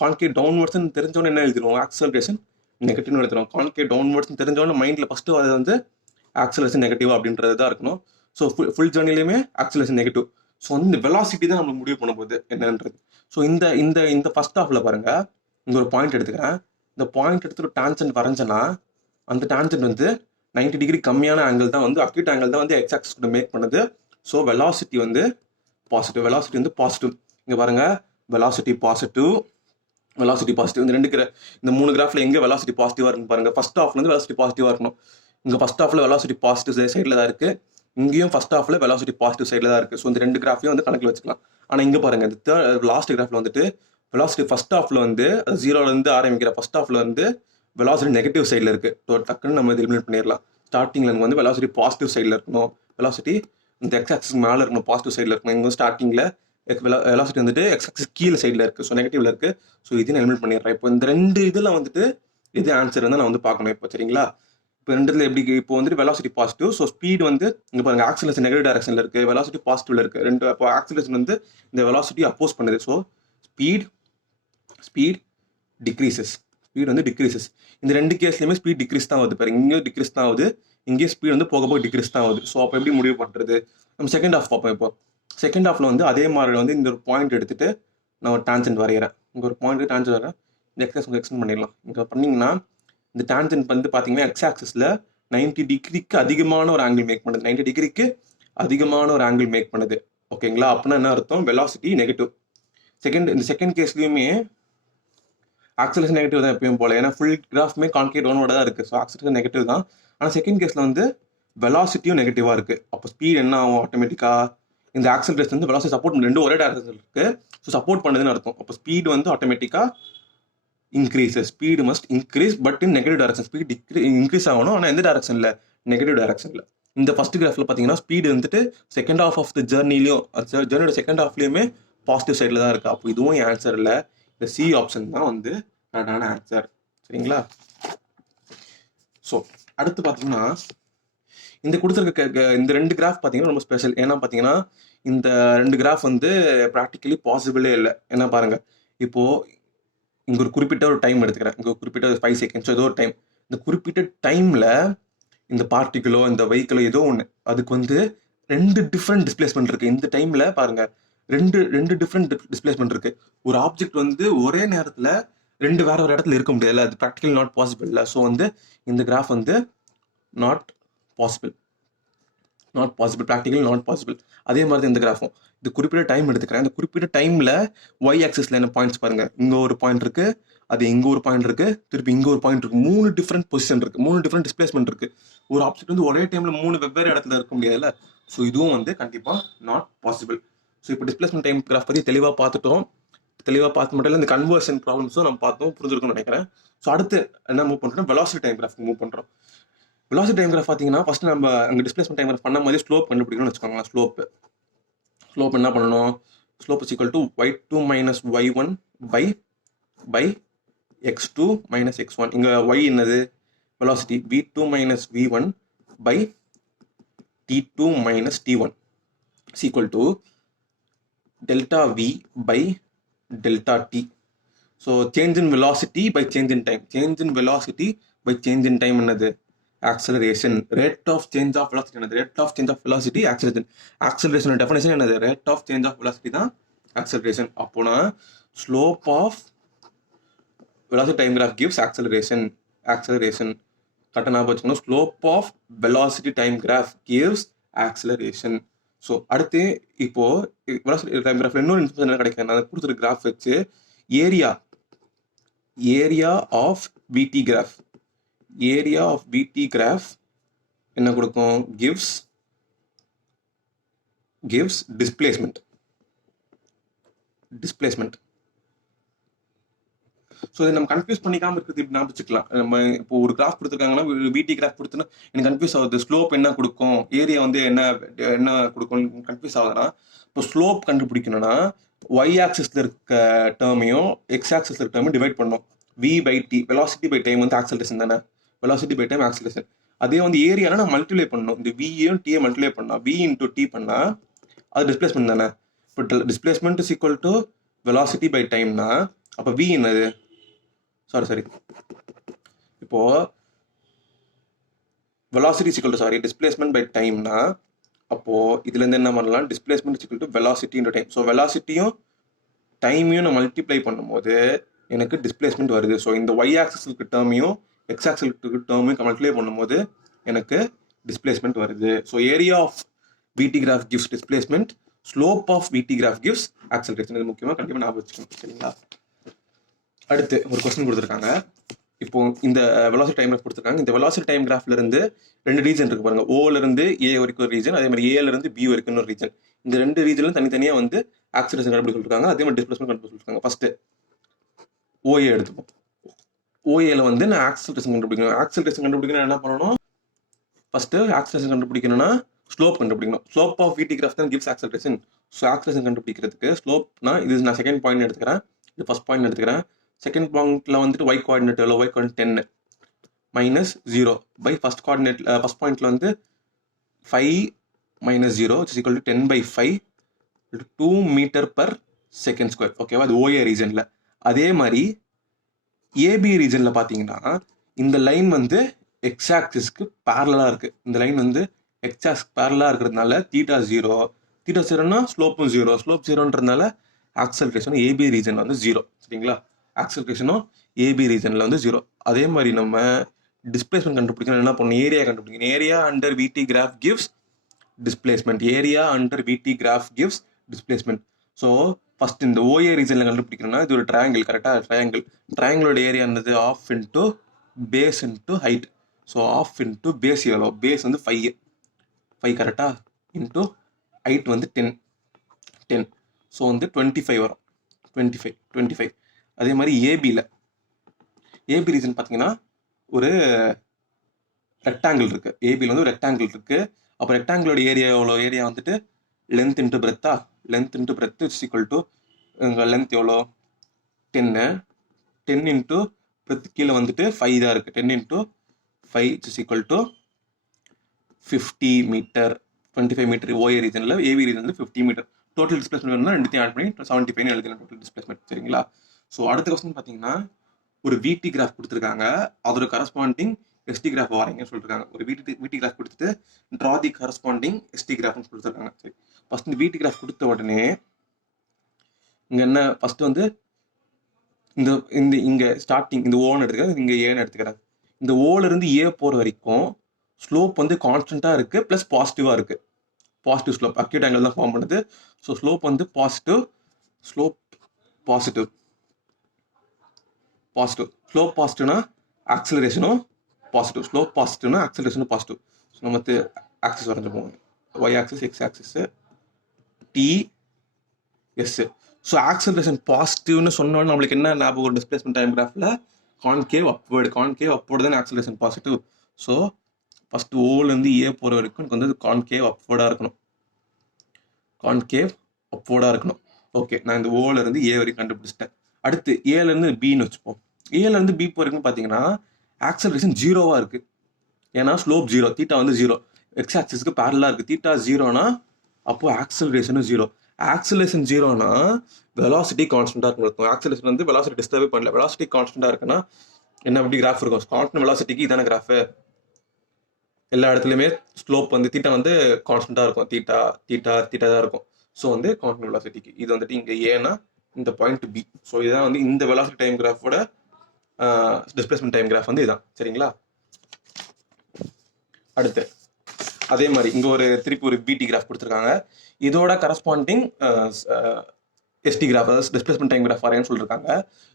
கான்கே டவுன்வர்ட்ஸ்ன்னு தெரிஞ்சோன்னு என்ன எழுதிடுவோம், ஆக்சலரேஷன் நெகட்டிவ்னு எழுதுறோம். கான்கே டவுன்வர்ட்ஸ்ன்னு தெரிஞ்சோன்னு மைண்டில் ஃபஸ்ட்டு அது வந்து ஆக்சலரேஷன் நெகட்டிவ் அப்படின்றது தான் இருக்கணும். ஸோ ஃபுல் ஜேர்னிலையுமே ஆக்சலரேஷன் நெகட்டிவ். ஸோ வந்து இந்த வெலாசிட்டி தான் நம்ம முடிவு பண்ண போகுது என்னன்றது. ஸோ இந்த இந்த இந்த ஃபர்ஸ்ட் ஹாஃபில் பாருங்கள், இங்கே ஒரு பாயிண்ட் எடுத்துக்கிறேன். இந்த பாயிண்ட் எடுத்துட்டு டான்ஜென்ட் வரைஞ்சேன்னா அந்த டான்ஜென்ட் வந்து 90 டிகிரி கம்மியான ஆங்கிள் தான் வந்து அக்யூட் ஆங்கிள் தான் வந்து எக்ஸ் ஆக்சிஸ் கூட மேக் பண்ணுது. ஸோ வெலாசிட்டி வந்து பாசிட்டிவ், வெலாசிட்டி வந்து பாசிட்டிவ். இங்கே பாருங்கள், வெலாசிட்டி பாசிட்டிவ், வெலாசிட்டி பாசிட்டிவ். இந்த 3 கிராஃபில் எங்கே வெலாசிட்டி பாசிட்டிவாக இருக்குன்னு பாருங்கள். ஃபர்ஸ்ட் ஹாஃப்ல வந்து வெலாசிட்டி பாசிட்டிவாக இருக்கணும். இங்கே ஃபர்ஸ்ட் ஹாஃபில் வெலாசிட்டி பாசிட்டிவ் சைடில் தான் இருக்குது, இங்கேயும் ஃபர்ஸ்ட் ஹாஃபில் வெலாசிட்டி பாசிட்டிவ் சைடில் தான் இருக்குது. ஸோ இந்த 2 கிராஃபையும் வந்து கணக்கில் வச்சுக்கலாம். ஆனால் இங்கே பாருங்கள், இந்த லாஸ்ட் கிராஃபில் வந்துட்டு வெலாசிட்டி ஃபர்ஸ்ட் ஹாஃபில் வந்து 0லேருந்து ஆரம்பிக்கிற ஃபர்ஸ்ட் ஹாஃபில் வந்து வெலாசிட்டி நெகட்டிவ் சைடில் இருக்குது. ஸோ டக்குன்னு நம்ம இது எலிமினேட் பண்ணிடலாம். ஸ்டார்டிங்கில் வந்து வெலாசிட்டி பாசிட்டிவ் சைடில் இருக்கணும், வெலாசிட்டி இந்த எக்ஸ் ஆக்சிஸ் மேலே இருக்கணும், பாசிட்டிவ் சைடில் இருக்கணும். இங்கே ஸ்டார்டிங்கில் வெலாசிட்டி வந்துட்டு எக்ஸ் ஆக்சிஸ் கீழே சைடில் இருக்குது, ஸோ நெகட்டிவ்ல இருக்குது. ஸோ இதையும் எலிமினேட் பண்ணிடுறேன். இப்போ இந்த 2 இதில் வந்துட்டு இது ஆன்சர் வந்து நான் வந்து பார்க்கணும் இப்போ. சரிங்களா? இப்போ 2த்துல எப்படி, இப்போ வந்துட்டு வெலாசிட்டி பாசிட்டிவ். ஸோ ஸ்பீட் வந்து இங்கே பாருங்க, ஆக்சலரேஷன் நெகட்டிவ் டைரக்ஷனில் இருக்குது, வெலாசிட்டி பாசிட்டிவ்ல இருக்குது. 2 அப்போ ஆக்சலரேஷன் வந்து இந்த வெலாசிட்டி அப்போஸ் பண்ணுது. ஸோ ஸ்பீட் டிக்ரீசஸ், ஸ்பீட் வந்து டிக்ரீசஸ். இந்த 2 கேஸ்லையுமே ஸ்பீட் டிக்ரீஸ் தான் ஆகுது. பாருங்க, இங்கேயும் டிக்ரீஸ் தான் ஆகுது, இங்கேயும் ஸ்பீட் வந்து போக போக டிக்ரீஸ் தான் ஆகுது. ஸோ அப்போ எப்படி முடிவு பண்ணுறது, நம்ம செகண்ட் ஹாஃப் பார்ப்போம். இப்போ செகண்ட் ஹாஃபில் வந்து அதே மாதிரி வந்து இந்த ஒரு பாயிண்ட் எடுத்துகிட்டு நான் ஒரு டான்ஜென்ட் வரைகிறேன். இங்கே ஒரு பாயிண்ட் டான்ஜென்ட் வரைகிறேன். இந்த எக்ஸஸ் எக்ஸ்டெண்ட் பண்ணிடலாம். இங்கே பண்ணிங்கன்னா இந்த டான்ஜென்ட் வந்து பார்த்தீங்கன்னா எக்ஸ் ஆக்சிஸில் 90 டிகிரிக்கு அதிகமான ஒரு ஆங்கிள் மேக் பண்ணுது, 90 டிகிரிக்கு அதிகமான ஒரு ஆங்கிள் மேக் பண்ணுது. ஓகேங்களா? அப்படின்னா என்ன அர்த்தம், வெலாசிட்டி நெகட்டிவ். இந்த செகண்ட் கேஸ்லையுமே ஆக்சலரேஷன் நெகட்டிவ் தான் எப்பயும் போல, ஏன்னா ஃபுல் கிராஃப்மே கான்கே டவுனோட தான் இருக்குது. ஸோ ஆக்சலரேஷன் நெகட்டிவ் தான். ஆனால் செகண்ட் கேஸில் வந்து வெலாசிட்டியும் நெகட்டிவாக இருக்குது. அப்போ ஸ்பீட் என்ன ஆகும், ஆட்டோமேட்டிக்காக இந்த ஆக்சலரேஷன் வந்து வெலாசிட்டி சப்போர்ட் பண்ணி 2 ஒரே டேரக்ஷன் இருக்குது. ஸோ சப்போர்ட் பண்ணுதுன்னு அர்த்தம். அப்போ ஸ்பீட் வந்து ஆட்டோமேட்டிக்காக increases, speed must increase but in negative direction. Speed increase ஆகணும், ஆனால் எந்த டைரக்ஷனில், நெகட்டிவ் டைரக்ஷனில். இந்த ஃபர்ஸ்ட் கிராஃபில் பார்த்தீங்கன்னா ஸ்பீடு வந்துட்டு செகண்ட் ஹாஃப் ஆஃப் த ஜேர்னிலையும், ஜேர்னியோட செகண்ட் ஹாஃப்லேயுமே பாசிட்டிவ் சைடில் தான் இருக்குது. அப்போ இதுவும் என் ஆன்சர் இல்லை, இந்த சி ஆப்ஷன் தான் வந்து கரெக்டான ஆன்சர். சரிங்களா? ஸோ அடுத்து பார்த்தீங்கன்னா இந்த கொடுத்துருக்க இந்த 2 கிராஃப் பார்த்தீங்கன்னா ரொம்ப ஸ்பெஷல். ஏன்னா பார்த்தீங்கன்னா இந்த 2 கிராஃப் வந்து ப்ராக்டிக்கலி பாசிபிளே இல்லை. ஏன்னா பாருங்கள், இப்போது இங்கே ஒரு குறிப்பிட்ட ஒரு டைம் எடுத்துக்கிறேன், இங்கே ஒரு குறிப்பிட்ட 5 செகண்ட்ஸோ ஏதோ ஒரு டைம். இந்த குறிப்பிட்ட டைமில் இந்த பார்ட்டிகளோ இந்த வெஹிக்கிளோ ஏதோ ஒன்று, அதுக்கு வந்து 2 டிஃப்ரெண்ட் டிஸ்பிளேஸ்மெண்ட் இருக்குது. இந்த டைமில் பாருங்கள், ரெண்டு ரெண்டு டிஃப்ரெண்ட் டிஸ்பிளேஸ்மெண்ட் இருக்கு. ஒரு ஆப்ஜெக்ட் வந்து ஒரே நேரத்தில் ரெண்டு வேற ஒரு இடத்துல இருக்க முடியாது, அது ப்ராக்டிக்கலி நாட் பாசிபிள் இல்லை. ஸோ வந்து இந்த கிராஃப் வந்து not possible, practically not possible. அதே மாதிரி தான் இந்த கிராஃபும். இது குறிப்பிட்ட டைம் எடுத்துக்கிறேன். இந்த குறிப்பிட்ட டைமில் ஒய் ஆக்சிஸில் என்ன பாயிண்ட்ஸ் பாருங்க, இங்கே ஒரு பாயிண்ட் இருக்கு, அது இங்கே ஒரு பாயிண்ட் இருக்கு, திருப்பி இங்கே ஒரு பாயிண்ட் இருக்கு. 3 டிஃப்ரெண்ட் பொசிஷன் இருக்கு, 3 டிஃப்ரெண்ட் டிஸ்பிளேஸ்மெண்ட் இருக்கு. ஒரு ஆப்ஜெக்ட் வந்து ஒரே டைமில் 3 வெவ்வேறு இடத்துல இருக்க முடியாதுல்ல. ஸோ இதுவும் வந்து கண்டிப்பாக நாட் பாசிபிள். ஸோ இப்போ டிஸ்பிளேஸ்மெண்ட் டைம் கிராஃப் பற்றி தெளிவாக பார்த்துட்டோம். தெளிவாக பார்த்து மட்டும் இல்லை, இந்த கன்வர்ஷன் ப்ராப்ளம்ஸும் நம்ம பார்த்தோம், புரிஞ்சிருக்கும்னு நினைக்கிறேன். ஸோ அடுத்து என்ன மூவ் பண்ணுறோம், வெலாசிட்டி டைம் கிராஃப் மூவ் பண்ணுறோம். வெலாசிட்டி டைம் கிராஃப் பார்த்தீங்கன்னா ஃபர்ஸ்ட் நம்ம அங்கே டிஸ்பிளேஸ்மெண்ட் டைம் கிராஃப் பண்ண மாதிரி ஸ்லோப் கண்டுபிடிக்கணும்னு வச்சுக்கோங்களேன். ஸ்லோப் என்ன பண்ணணும், slope is equal to y2 minus y1 by x2 minus x1. இங்கே y என்னது, velocity, v2 minus v1 by t2 minus t1 is equal to delta v by delta t. So change in velocity by change in time. Change in velocity by change in time என்னது, acceleration. Rate of change of velocity என்னது, rate of change of velocity acceleration. Acceleration definition என்னது, rate of change of velocity தான் acceleration. அப்போனா slope of velocity time graph gives acceleration. கரெக்டாக ஞாபகம் வச்சுக்கணும், slope of velocity time graph gives acceleration. So அடுத்து இப்போ velocity time graph இன்னொரு information என்ன கிடைக்கும், நான் கொடுத்துருக்க கிராஃப் வச்சு ஏரியா ஆஃப் விடி கிராஃப் என்ன கொடுக்கும், gives displacement. ஸோ இதை நம்ம கன்ஃபியூஸ் பண்ணிக்காம இருக்கிறது இப்படி நான் வச்சுக்கலாம். நம்ம இப்போ ஒரு கிராஃப் கொடுத்துருக்காங்கன்னா, விடி கிராஃப் கொடுத்துன்னா எனக்கு கன்ஃபியூஸ் ஆகுது, ஸ்லோப் என்ன கொடுக்கும், ஏரியா வந்து என்ன கொடுக்கும் கன்ஃபியூஸ் ஆகுதுன்னா, இப்போ ஸ்லோப் கண்டுபிடிக்கணும்னா ஒய் ஆக்சிஸில் இருக்க டேர்மையும் எக்ஸ் ஆக்சிஸில் இருக்க டேர்மையும் டிவைட் பண்ணணும். V by T, velocity by time வந்து ஆக்சலரேஷன் தானே, வெலாசிட்டி பை டைம் ஆக்சலரேஷன். அதே வந்து ஏரியானா நான் மல்டிப்ளை பண்ணணும், இந்த வியும் டியை மல்டிப்ளை பண்ணால் வி இன்டூ டி பண்ணால் அது டிஸ்பிளேஸ்மெண்ட் தானே. இப்போ displacement is equal to velocity by டைம்னா அப்போ வி என்னது, சாரி இப்போ velocity is equal to displacement by time னா அப்போ இதுல இருந்து என்ன பண்ணலாம், displacement is equal to velocity into time. So வெலாசிட்டியும் டைமையும் நான் மல்டிப்ளை பண்ணும்போது எனக்கு டிஸ்பிளேஸ்மெண்ட் வருது. ஸோ இந்த y ஆக்சிஸ் இருக்க டேர்மையும் எக்ஸ் ஆக்சிஸ் இருக்க டேர்மையும் மல்டிப்ளை பண்ணும்போது எனக்கு டிஸ்பிளேஸ்மெண்ட் வருது. So area of V T graph gives displacement, slope of V T graph gives acceleration. இது முக்கியமாக கண்டிப்பாக ஞாபகம் வச்சுக்கணும், சரிங்களா. அடுத்து ஒரு கொஸ்டின் கொடுத்துருக்காங்க. இப்போ இந்த வெலாசிட்டி டைம் கிராஃப் கொடுத்துருக்காங்க. இந்த வெலாசிட்டி டைம் கிராஃப்ல இருந்து 2 ரீஜன் இருக்கு பாருங்க, ஓல இருந்து ஏ வரைக்கும் ஒரு ரீஜன், அதே மாதிரி ஏல இருந்து பி வரைக்கும் ஒரு ரீஜன். இந்த 2 ரீஜன்ல தனித்தனியா வந்து ஆக்சலரேஷன் கண்டுபிடிக்க சொல்லிருக்காங்க, அதே மாதிரி டிஸ்பிளேஸ்மெண்ட் கண்டுபிடிக்க சொல்லிருக்காங்க. ஃபர்ஸ்ட் ஓஏ எடுத்துப்போம். ஓஏல வந்து நான் ஆக்சலரேஷன் கண்டுபிடிக்கணும். என்ன பண்ணணும், ஃபர்ஸ்ட் ஆக்சலரேஷன் கண்டுபிடிக்கணும்னா ஸ்லோப் கண்டுபிடிக்கணும். ஸ்லோப் ஆஃப் விடி கிராஃப் தான் கிவ்ஸ் ஆக்சலரேஷன். ஸோ ஆக்சலரேஷன் கண்டுபிடிக்கிறதுக்கு ஸ்லோப்னா இது நான் செகண்ட் பாயிண்ட் எடுத்துக்கிறேன், இது ஃபர்ஸ்ட் பாயிண்ட் எடுத்துக்கிறேன். செகண்ட் பாயிண்ட்ல வந்துட்டு y கோஆர்டினேட் எவ்வளோ, y coordinate 10 minus 0 by first பாயிண்ட்ல வந்து 5 minus 0 is equal to 10 by 5 2 metre per second square. ஓகேவா, அது ஓஏ ரீஜன்ல. அதே மாதிரி ஏபி ரீஜன்ல பார்த்தீங்கன்னா இந்த லைன் வந்து எக்ஸ் ஆக்சிஸ்க்கு பேரலாக இருக்கு. இந்த லைன் வந்து எக்ஸ் ஆக்சிஸ் பேரலாக இருக்கிறதுனால தீட்டா 0னா ஸ்லோப்பும் 0, ஸ்லோப் 0ன்றதுனால ஆக்சலரேஷன் ஏபி ரீஜன்ல வந்து 0, சரிங்களா. ஆக்சலரேஷனும் ஏபி ரீஜன்ல வந்து 0. அதே மாதிரி நம்ம டிஸ்பிளேஸ்மெண்ட் கண்டுபிடிக்கணும், என்ன பண்ணணும், ஏரியா கண்டுபிடிக்கணும். Area under VT graph gives displacement. So first இந்த ஓஏ ரீஜன்ல கண்டுபிடிக்கணும்னா இது ஒரு ட்ரையாங்கிள், கரெக்டாக. ட்ரையாங்கிளோட ஏரியா என்னது, half into base into height. So half into base எவ்வளோ, பேஸ் வந்து 5 கரெக்டாக, இன்ட்டு ஹைட் வந்து 10. ஸோ வந்து 25 வரும், 25. அதே மாதிரி ஏபி ரீஜன் பார்த்தீங்கன்னா ஒரு ரெக்டாங்கிள் இருக்கு, ஏபியில் வந்து ஒரு ரெக்டாங்கிள் இருக்கு. அப்போ ரெக்டாங்கிளோட ஏரியா எவ்வளோ, ஏரியா வந்துட்டு லென்த் இன்ட்டு பிரெத்தா, length into breadth is equal to length எவ்வளோ 10 இன்ட்டு பிரெத் கீழே வந்துட்டு 5 தான் இருக்கு, 10 இன்ட்டு 5 is equal to 50 metre. 25 metre OA ரீஜனில், ஏபி ரீஜனில் 50 மீட்டர். டோட்டல் டிஸ்பிளேஸ்மெண்ட் வேணும்னா ரெண்டுத்தையும் ஆட் பண்ணி 75 எழுதலாம் டோட்டல் டிஸ்பிளேஸ்மெண்ட், சரிங்களா. ஸோ அடுத்த கொஸ்டின் பார்த்தீங்கன்னா ஒரு விடி கிராஃப் கொடுத்துருக்காங்க, அதோட கரஸ்பாண்டிங் எஸ்டி கிராஃப் வரைங்கன்னு சொல்லிருக்காங்க. ஒரு விடி கிராஃப் கொடுத்துட்டு ட்ரா தி கரஸ்பாண்டிங் எஸ்டி கிராஃப்னு கொடுத்துருக்காங்க. சரி, ஃபர்ஸ்ட் இந்த விடி கிராஃப் கொடுத்த உடனே இங்கே என்ன ஃபஸ்ட்டு வந்து இந்த இந்த இங்கே ஸ்டார்டிங் இந்த ஓன்னு எடுத்துக்கிறேன், இங்கே ஏன்னு எடுத்துக்கிறேன். இந்த ஓலேருந்து ஏ போகிற வரைக்கும் ஸ்லோப் வந்து கான்ஸ்டண்ட்டாக இருக்குது ப்ளஸ் பாசிட்டிவாக இருக்குது. பாசிட்டிவ் ஸ்லோப் அக்யூட் ஆங்கிள் தான் ஃபார்ம் பண்ணுது. ஸோ ஸ்லோப் வந்து positive, slope positive, positive. Slope பாசிட்டிவ்னா ஆக்சிலரேஷனும் பாசிட்டிவ், ஸ்லோப் பாசிட்டிவ்னா ஆக்சிலரேஷனும் பாசிட்டிவ். ஸோ நம்ம ஆக்சிஸ் வரைஞ்சு போவோம். Y axis, X axis, T, S. So acceleration பாசிட்டிவ்னு சொன்னோன்னு நம்மளுக்கு என்ன ஞாபகம்? டிஸ்பிளேஸ்மெண்ட் டைம் கிராஃபில் கான்கேவ் அப்வர்டு தான் ஆக்சிலரேஷன் பாசிட்டிவ். ஸோ ஃபஸ்ட்டு ஓலேருந்து ஏ போகிற வரைக்கும் எனக்கு வந்து கான்கேவ் அப்வர்டாக இருக்கணும். கான்கேவ் அப்வர்டாக இருக்கணும். ஓகே, நான் இந்த ஓலேருந்து ஏ வரைக்கும் கண்டுபிடிச்சிட்டேன். அடுத்து ஏலேருந்து பின்னு வச்சுப்போம். ஏலேருந்து பி போகிறதுன்னு பார்த்தீங்கன்னா ஆக்சலரேஷன் ஜீரோவாக இருக்குது. ஏன்னா ஸ்லோப் ஜீரோ, தீட்டா வந்து ஜீரோ, எக்ஸ் ஆக்சிஸ்க்கு பேரலாக இருக்குது. தீட்டா ஜீரோனா அப்போது ஆக்சலரேஷனும் ஜீரோ. ஆக்சலேஷன் ஜீரோனா வெலாசிட்டி கான்ஸ்டன்ட்டாக இருக்கும். ஆக்சலேஷன் வந்து வெலாசிட்டி டிஸ்டர்பே பண்ணல. வெலாசிட்டி கான்ஸ்டன்ட்டாக இருக்குன்னா என்ன எப்படி கிராஃப் இருக்கும்? கான்ஸ்டன்ட் வெலாசிட்டிக்கு இதான கிராஃபு. எல்லா இடத்துலையுமே ஸ்லோப் வந்து தீட்டா வந்து கான்ஸ்டன்ட்டாக இருக்கும். தீட்டா தான் இருக்கும். ஸோ வந்து கான்ஸ்டன்ட் வெலாசிட்டிக்கு இது வந்துட்டு இங்கே ஏன்னா இந்த பாயிண்ட் பி. ஸோ இதுதான் வந்து இந்த வெலாசிட்டி டைம் கிராஃபோட டிஸ்பிளேஸ்மெண்ட் டைம் கிராஃப் வந்து இதுதான். சரிங்களா? அடுத்து அதே மாதிரி இங்கே திருப்பி ஒரு பிடி கிராஃப் கொடுத்துருக்காங்க. இதோட கரஸ்பாண்டிங் எஸ்டி கிராஃப், அதாவது டிஸ்பிளேஸ்மெண்ட் டைம் கிராஃப் வரையன்னு சொல்லியிருக்காங்க.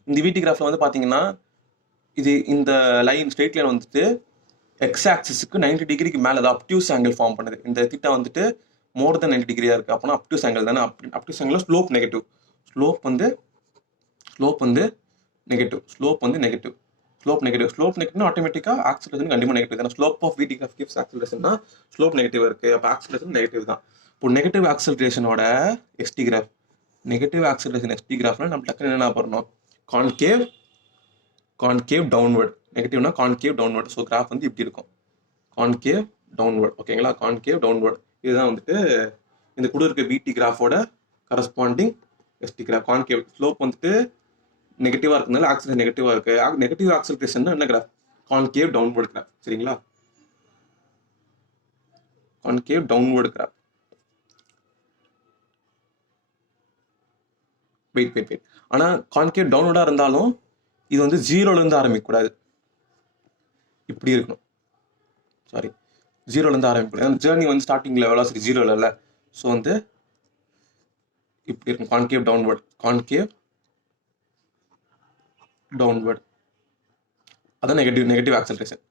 இந்த பிடி கிராஃபில் வந்து பார்த்தீங்கன்னா இந்த லைன் ஸ்ட்ரெயிட் லைன் வந்துட்டு எக்ஸ் ஆக்சிஸுக்கு 90 டிகிரிக்கு மேலே தான் அப்டியூஸ் ஆங்கிள் ஃபார்ம் பண்ணுது. இந்த தீட்டா வந்துட்டு மோர் தென் 90 டிகிரியாக இருக்குது. அப்போனா அப்டியூஸ் ஆங்கிள் தானே. Obtuse angle slope negative. Slope வந்து நெகட்டிவ். ஸ்லோப் நெகட்டிவ்னா ஆட்டோமேட்டிக்காக ஆக்சிலரேஷன் கண்டிப்பாக நெகட்டிவ் தானே. Slope of V T graph gives ஆக்சிலரேஷன்னா ஸ்லோப் நெகட்டிவ் இருக்குது. அப்போ ஆக்சிலரேஷன் நெகட்டிவ் தான். இப்போ நெகட்டிவ் ஆக்சிலரேஷனோட S T graph, negative acceleration S T கிராஃப்னா நம்ம டக்குன்னு என்ன பண்ணணும்? Concave downward. நெகட்டிவ்னா கான்கேவ் டவுன்வர்ட். ஸோ கிராஃப் வந்து இப்படி இருக்கும், கான்கேவ் டவுன்வர்ட். ஓகேங்களா? Concave downward. இதுதான் வந்துட்டு இந்த கூட இருக்க விடி கிராஃபோட corresponding ST graph. Concave slope வந்துட்டு நெகட்டிவாக இருக்கிறதுனால ஆக்சிலரேஷன் நெகட்டிவாக இருக்குது. நெகட்டிவ் ஆக்சிலரேஷன் என்ன கிராஃப்? Concave downward graph. சரிங்களா? Concave downward graph. வெயிட். ஆனால் கான்கேவ் டவுன்வர்டாக இருந்தாலும் இது வந்து ஜீரோலேருந்து ஆரம்பிக்கக்கூடாது, இப்படி இருக்கணும். சாரி, ஜீரோலேருந்து ஆரம்பிக்கக்கூடாது. ஜேர்னி வந்து ஸ்டார்டிங்கில் வெலாசிட்டி ஜீரோவில் இல்லை. ஸோ வந்து இப்படி இருக்கும், கான்கேவ் டவுன்வர்ட். அதான் நெகட்டிவ் ஆக்சலரேஷன்.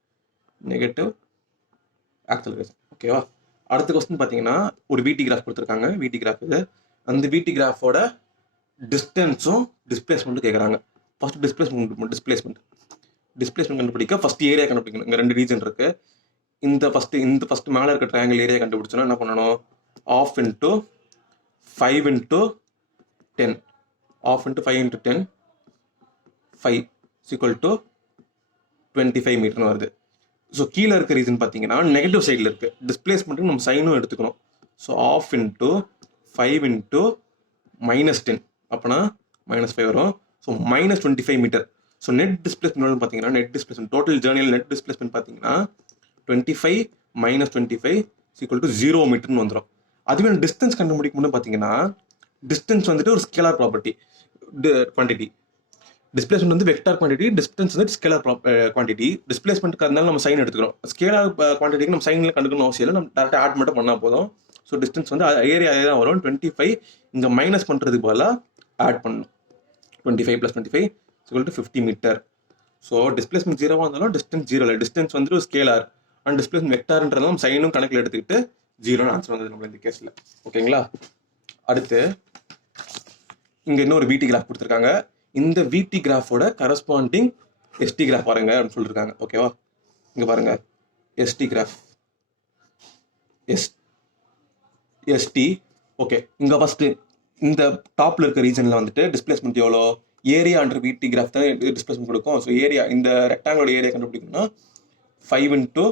ஓகேவா? அடுத்த கொஸ்டின் பார்த்தீங்கன்னா ஒரு விடி கிராஃப் கொடுத்துருக்காங்க. விடி கிராஃப் இது. அந்த விடி கிராஃபோட டிஸ்டன்ஸும் டிஸ்பிளேஸ்மெண்ட்டும் கேட்குறாங்க. ஃபர்ஸ்ட் டிஸ்பிளேஸ்மெண்ட் கண்டுபிடிக்க ஃபர்ஸ்ட் ஏரியா கண்டுபிடிக்கணும். இங்கே 2 ரீஜன் இருக்கு. இந்த ஃபர்ஸ்ட் மேலே இருக்க ட்ரையாங்கிள் ஏரியா கண்டுபிடிச்சோன்னா என்ன பண்ணணும்? ½ into 5 into 10. ½ into 5 into 10, 5 is equal to 25 மீட்டர்னு வருது. ஸோ கீழே இருக்க ரீசன் பார்த்தீங்கன்னா நெகட்டிவ் சைடில் இருக்குது. டிஸ்பிளேஸ்மெண்ட்டுக்கு நம்ம சைனும் எடுத்துக்கணும். ஸோ ½ into 5 into -10 அப்போனா -5 வரும். So -25 metre. So net displacement பார்த்தீங்கன்னா டோட்டல் ஜேர்னியில் நெட் டிஸ்பிளேஸ்மெண்ட் பார்த்தீங்கன்னா 25 - 25 is equal to 0 மீட்டர்னு வந்துடும். அதுவே டிஸ்டன்ஸ் கண்டுபிடிக்கணும்னு பார்த்தீங்கன்னா டிஸ்டன்ஸ் வந்துட்டு ஒரு ஸ்கேலார் ப்ராப்பர்ட்டி குவான்டிட்டி. டிஸ்பிளேஸ்மெண்ட் வந்து வெக்டார் குவான்டிட்டி, டிஸ்டன்ஸ் வந்து ஸ்கேலார் குவான்டிட்டி. டிஸ்பிளேஸ்மெண்ட்டுக்கு இருந்தாலும் நம்ம சைன் எடுத்துக்கிறோம். ஸ்கேலார் குவான்டிட்டிக்கு நம்ம சைனில் கண்டுக்கணும் அவசியம் இல்லை, நம்ம டேரெக்டாக ஆட் மட்டும் பண்ணால் போதும். ஸோ டிஸ்டன்ஸ் வந்து ஏரியா தான் வரும். 25 இங்கே மைனஸ் பண்ணுறதுக்கு பதிலாக ஆட் பண்ணணும். 25 + 25 = 50 மீட்டர். ஸோ டிஸ்பிளேஸ்மெண்ட் ஜீரோவாக இருந்தாலும் டிஸ்டன்ஸ் ஜீரோ இல்லை. டிஸ்டன்ஸ் வந்து ஒரு ஸ்கேலார் அண்ட் டிஸ்பிளேஸ்மெண்ட் வெக்டார்ன்றதும் சைனும் கணக்கில் எடுத்துக்கிட்டு 0ன்னு ஆன்சர் வந்தது நம்ம இந்த கேஸில். ஓகேங்களா? அடுத்து இங்கே இன்னொரு விடி கிராஃப் கொடுத்துருக்காங்க. இந்த விடி கிராஃபோட கரஸ்பாண்டிங் எஸ்டி கிராஃப் பாருங்க அப்படின்னு சொல்லியிருக்காங்க. ஓகேவா? இங்கே பாருங்க, எஸ்டி கிராஃப், எஸ்டி. ஓகே, இங்கே ஃபஸ்ட்டு இந்த டாப்பில் இருக்க ரீஜனில் வந்துட்டு டிஸ்பிளேஸ்மெண்ட் எவ்வளோ? ஏரியா அண்டர் விடி கிராஃப் தான் டிஸ்பிளேஸ்மெண்ட் கொடுக்கும். ஸோ ஏரியா, இந்த ரெக்டாங்கிளோட ஏரியா கண்டுபிடிக்கணும்னா 5 into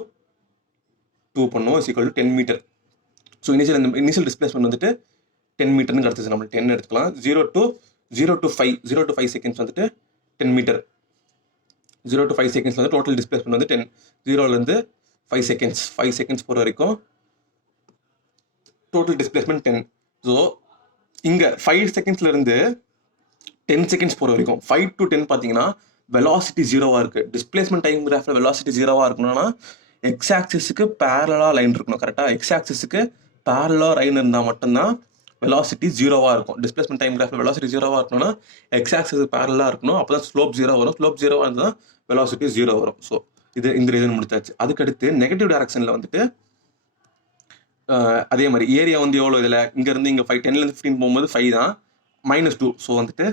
2 பண்ணுவோம், is equal to 10 metre. So initial displacement வந்துட்டு 10 மீட்டர்னு கிடச்சிச்சு. நம்ம 10 எடுத்துக்கலாம். 0 to 5 செகண்ட்ஸ் வந்துட்டு 10 மீட்டர். 0 to 5 செகண்ட்ஸ் வந்து டோட்டல் டிஸ்பிளேஸ்மெண்ட் வந்து 10. 0லேருந்து 5 செகண்ட்ஸ் போகிற வரைக்கும் டோட்டல் டிஸ்பிளேஸ்மெண்ட் 10. ஸோ இங்கே 5 செகண்ட்ஸ்லேருந்து 10 செகண்ட்ஸ் போகிற வரைக்கும் 5 to 10 பார்த்தீங்கன்னா வெலாசிட்டி ஜீரோவாக இருக்குது. டிஸ்பிளேஸ்மெண்ட் டைம் கிராஃபில் வெலாசிட்டி ஜீரோவாக இருக்கணும்னா எக்ஸ் ஆக்சிஸுக்கு பேரலாக லைன் இருக்கணும். கரெக்டாக எக்ஸ் ஆக்சிஸுக்கு பேரலாக லைன் இருந்தால் மட்டும்தான் வெலாசிட்டி ஜீரோவாக இருக்கும். டிஸ்பிளேஸ்மெண்ட் டைம் கிராஃபில் வெலாசிட்டி ஜீரோவாக இருக்கணும்னா எக்ஸ் ஆக்சிஸுக்கு பேரலாக இருக்கணும். அப்போ தான் ஸ்லோப் ஜீரோ வரும். ஸ்லோப் ஜீரோவாக இருந்தால் வெலாசிட்டி ஜீரோ வரும். ஸோ இது இந்த ரீசன் முடிச்சாச்சு. அதுக்கடுத்து நெகட்டிவ் டைரக்ஷனில் வந்துட்டு அதே மாதிரி ஏரியா வந்து எவ்வளோ இதில் இங்கேருந்து இங்கே 5 10லேருந்து 15 போகும்போது 5 தான், -2. ஸோ வந்துட்டு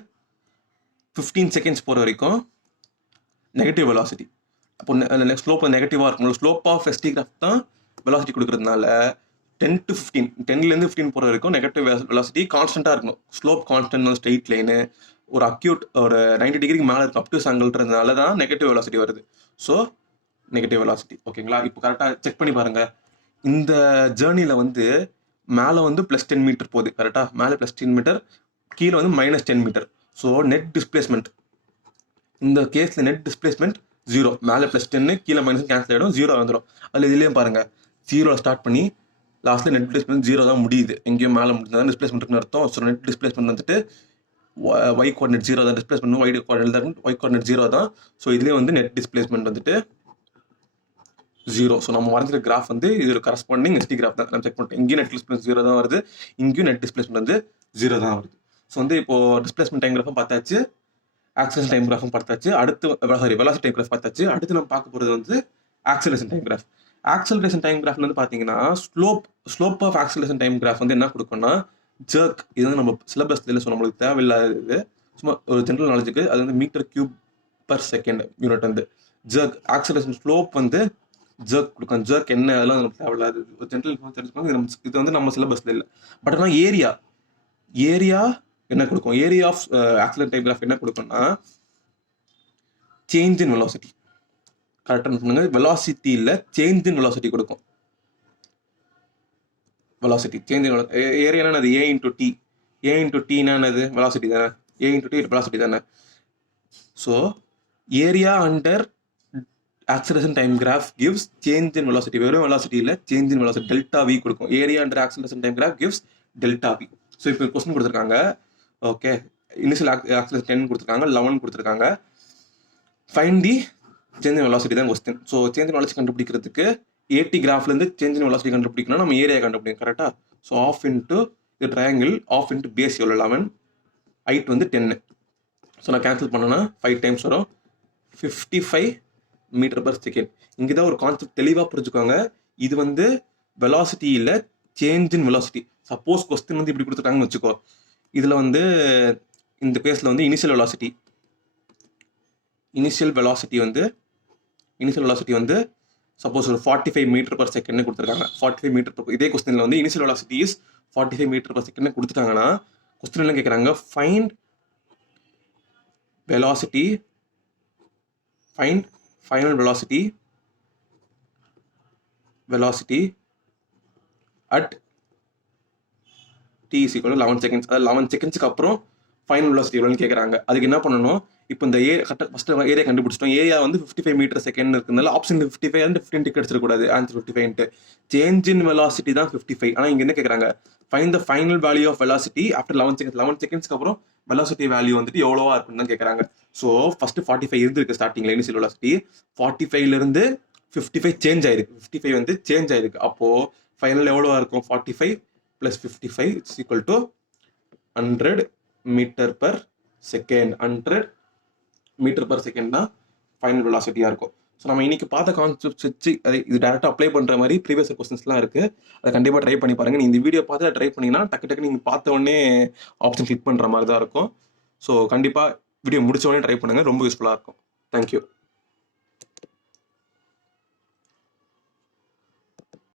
15 செகண்ட்ஸ் போகிற வரைக்கும் நெகட்டிவ் வெலாசிட்டி. அப்போ ஸ்லோப் நெகட்டிவாக இருக்கும். ஸ்லோப் ஆஃப் எஸ்டி கிராஃப்ட் தான் வெலாசிட்டி கொடுக்குறதுனால 10 to 15 10லேருந்து 15 போகிற வரைக்கும் நெகட்டிவ் வெலாசிட்டி கான்ஸ்டண்ட்டாக இருக்கணும். ஸ்லோப் கான்ஸ்டன்ட் ஸ்ட்ரெயிட் லைனு ஒரு அக்யூட் ஒரு 90 டிகிரிக்கு மேலே இருக்கும் அப்டூஸ் ஆங்கிள்ன்றதுனால தான் நெகட்டிவ் வெலாசிட்டி வருது. ஸோ நெகட்டிவ் வெலாசிட்டி ஓகேங்களா. இப்போ கரெக்டாக செக் பண்ணி பாருங்கள். இந்த ஜேர்னியில் வந்து மேலே வந்து +10 மீட்டர் போகுது. கரெக்டாக மேலே +10 மீட்டர், கீழே வந்து -10 மீட்டர். ஸோ நெட் டிஸ்பிளேஸ்மெண்ட் இந்த கேஸில் நெட் டிஸ்பிளேஸ்மெண்ட் 0. மேலே +10 கீழே -10 கேன்சல் ஆகிடும், 0 வந்துடும். அதில் இதுலேயும் பாருங்கள் 0 ஸ்டார்ட் பண்ணி லாஸ்ட்டில் நெட் டிஸ்பிளேஸ்மெண்ட் 0 தான் முடியுது. எங்கேயும் மேலே முடிஞ்சதான் டிஸ்பிளேஸ்மெண்ட்னு அர்த்தம். ஸோ நெட் டிஸ்பிளேஸ்மெண்ட் வந்துட்டு y கோஆர்டினேட் 0 தான். டிஸ்பிளேஸ்மெண்ட் y கோஆர்டினேட் 0 தான். ஸோ இதுலேயே வந்து நெட் டிஸ்பிளேஸ்மெண்ட் வந்துட்டு 0. ஸோ நம்ம வரைஞ்சிருக்க கிராஃப் வந்து இது கரஸ்பாண்டிங் எஸ்டி கிராஃப் தான். நம்ம செக் பண்ணிட்டோம். இங்கேயும் நெட் டிஸ்பிளேஸ்மெண்ட் 0 தான் வருது, இங்கேயும் நெட் டிஸ்பிளேஸ்மெண்ட் வந்து 0 தான் வருது. ஸோ வந்து இப்போ டிஸ்பிளேஸ்மெண்ட் டைம் கிராஃபும் பார்த்தாச்சு, ஆக்சிலரேஷன் டைம் கிராஃபும் பார்த்தாச்சு. அடுத்து வெலாசிட்டி டைம் கிராஃப் பார்த்தாச்சு. அடுத்து நம்ம பார்க்க போகிறது வந்து acceleration time graph. Acceleration time கிராஃப்ல வந்து பார்த்தீங்கன்னா slope of acceleration time graph வந்து என்ன கொடுக்கும்னா ஜர்க். இது வந்து நம்ம சிலபஸ்ல இல்லை, ஸோ நம்மளுக்கு தேவையில்லாதது, சும்மா ஒரு ஜென்ரல் நாலேஜுக்கு. அது வந்து m3/s யூனிட் வந்து ஜர்க். ஆக்சிலரேஷன் ஸ்லோப் வந்து ஜர்க் கொடுக்கும். ஜர்க் என்ன அதெல்லாம் நமக்கு தேவையில்லாது, ஒரு ஜென்ரல் இன்ஃபர்மேஷன் தெரிஞ்சுக்கோங்க. இது வந்து நம்ம சிலபஸ்ல இல்லை. பட் ஆனால் ஏரியா என்ன கொடுக்கும்? Area of acceleration time graph என்ன கொடுக்கும்னா சேஞ்ச் இன் வெலாசிட்டி. கரெக்டாக பண்ணுங்க, வெலாசிட்டி இல்லை சேஞ்ச் இன் வெலாசிட்டி கொடுக்கும். வெலாசிட்டி சேஞ்ச் இன் ஏரியா என்னது? a into t. a into t என்னது? வெலாசிட்டி தானே. a into t வெலாசிட்டி தானே. So area under acceleration time graph gives change in velocity. வெறும் velocity இல்ல, change in velocity delta v கொடுக்கும். Area under acceleration time graph gives delta v. So இப்போ question கொடுத்துருக்காங்க. Okay, initial acceleration 10 கொடுத்துருக்காங்க, 11 கொடுத்துருக்காங்க. Find the change in velocity தான் question. So change in velocity கண்டுபிடிக்கிறதுக்கு A T கிராஃப்லேருந்து change in velocity கண்டுபிடிக்கணும், நம்ம area கண்டுபிடிக்கணும். கரெக்டாக. ஸோ ஆஃப் இன்ட்டு இது ட்ரையாங்கிள், ஆஃப் இன்ட்டு பேஸ் எவ்வளோ 11, ஹைட் வந்து 10. ஸோ நான் கேன்சல் பண்ணேன்னா 5 டைம்ஸ் வரும், 55 மீட்டர்/செகண்ட். இங்கே தான் ஒரு கான்செப்ட் தெளிவாக புரிஞ்சுக்கோங்க. இது வந்து வெலாசிட்டி இல்லை, change in velocity. Suppose question வந்து இப்படி கொடுத்துருக்காங்கன்னு வச்சுக்கோ. இதில் வந்து இந்த கேஸில் வந்து இனிஷியல் வெலாசிட்டி வந்து சப்போஸ் ஒரு 45 மீட்டர்/செகண்ட் கொடுத்துருக்காங்க. 45 மீட்டர். இதே கொஸ்டினில் வந்து இனிஷியல் வெலாசிட்டி இஸ் 45 மீட்டர்/செகண்ட் கொடுத்துட்டாங்கன்னா கொஸ்டின் எல்லாம் கேட்குறாங்க, find velocity, find final velocity at t is equal to 11 seconds. அதாவது 11 செகண்ட்ஸ்க்கு அப்புறம் ஃபைனல் வெலாசிட்டி எவ்வளோன்னு கேட்குறாங்க. அதுக்கு என்ன பண்ணணும்? இப்போ இந்த ஃபர்ஸ்ட் ஏரியா கண்டுபிடிச்சிட்டோம். ஏரியா வந்து 55 மீட்டர்/செகண்ட் இருக்கிறதுனால ஆப்ஷன் 55 அண்ட் 15 டிக்கெட் எடுத்துக்கூடாது. ஆன்சர் 55. சேஞ்ச் இன் வெலாசிட்டி தான் 55. ஆனால் இங்கே என்ன கேட்குறாங்க? Find the final value of velocity after 11 seconds. 11 செகண்ட்ஸ்க்கு அப்புறம் வெலாசிட்டி வேல்யூ வந்துட்டு எவ்வளோவா இருக்குன்னு தான் கேட்குறாங்க. ஸோ ஃபர்ஸ்ட் 45 இருந்திருக்கு ஸ்டார்டிங்கில் இனிஷியல் வெலாசிட்டி. 45லேருந்து 55 சேஞ்ச் ஆயிருக்கு. 55 வந்து சேஞ்ச் ஆயிருக்கு. அப்போது ஃபைனல் எவ்வளோவா இருக்கும்? 45 + 55 இஸ் ஈக்குவல் டு 100 மீட்டர்/செகண்ட். 100 மீட்டர்/செகண்ட் தான் ஃபைனல் வெலாசிட்டியாக இருக்கும். ஸோ நம்ம இன்னைக்கு பார்த்த கான்செப்ட்ஸ் வச்சு இது டேரெக்டாக அப்ளை பண்ணுற மாதிரி ப்ரீவியஸ் கொஸ்டின்ஸ்லாம் இருக்குது. அதை கண்டிப்பாக ட்ரை பண்ணி பாருங்கள். நீங்கள் இந்த வீடியோ பார்த்து ட்ரை பண்ணிங்கன்னா டக்கு நீங்கள் பார்த்த உடனே ஆப்ஷன் கிளிக் பண்ணுற மாதிரி தான் இருக்கும். ஸோ கண்டிப்பாக வீடியோ முடிச்ச உடனே ட்ரை பண்ணுங்கள், ரொம்ப யூஸ்ஃபுல்லாக இருக்கும். தேங்க்யூ.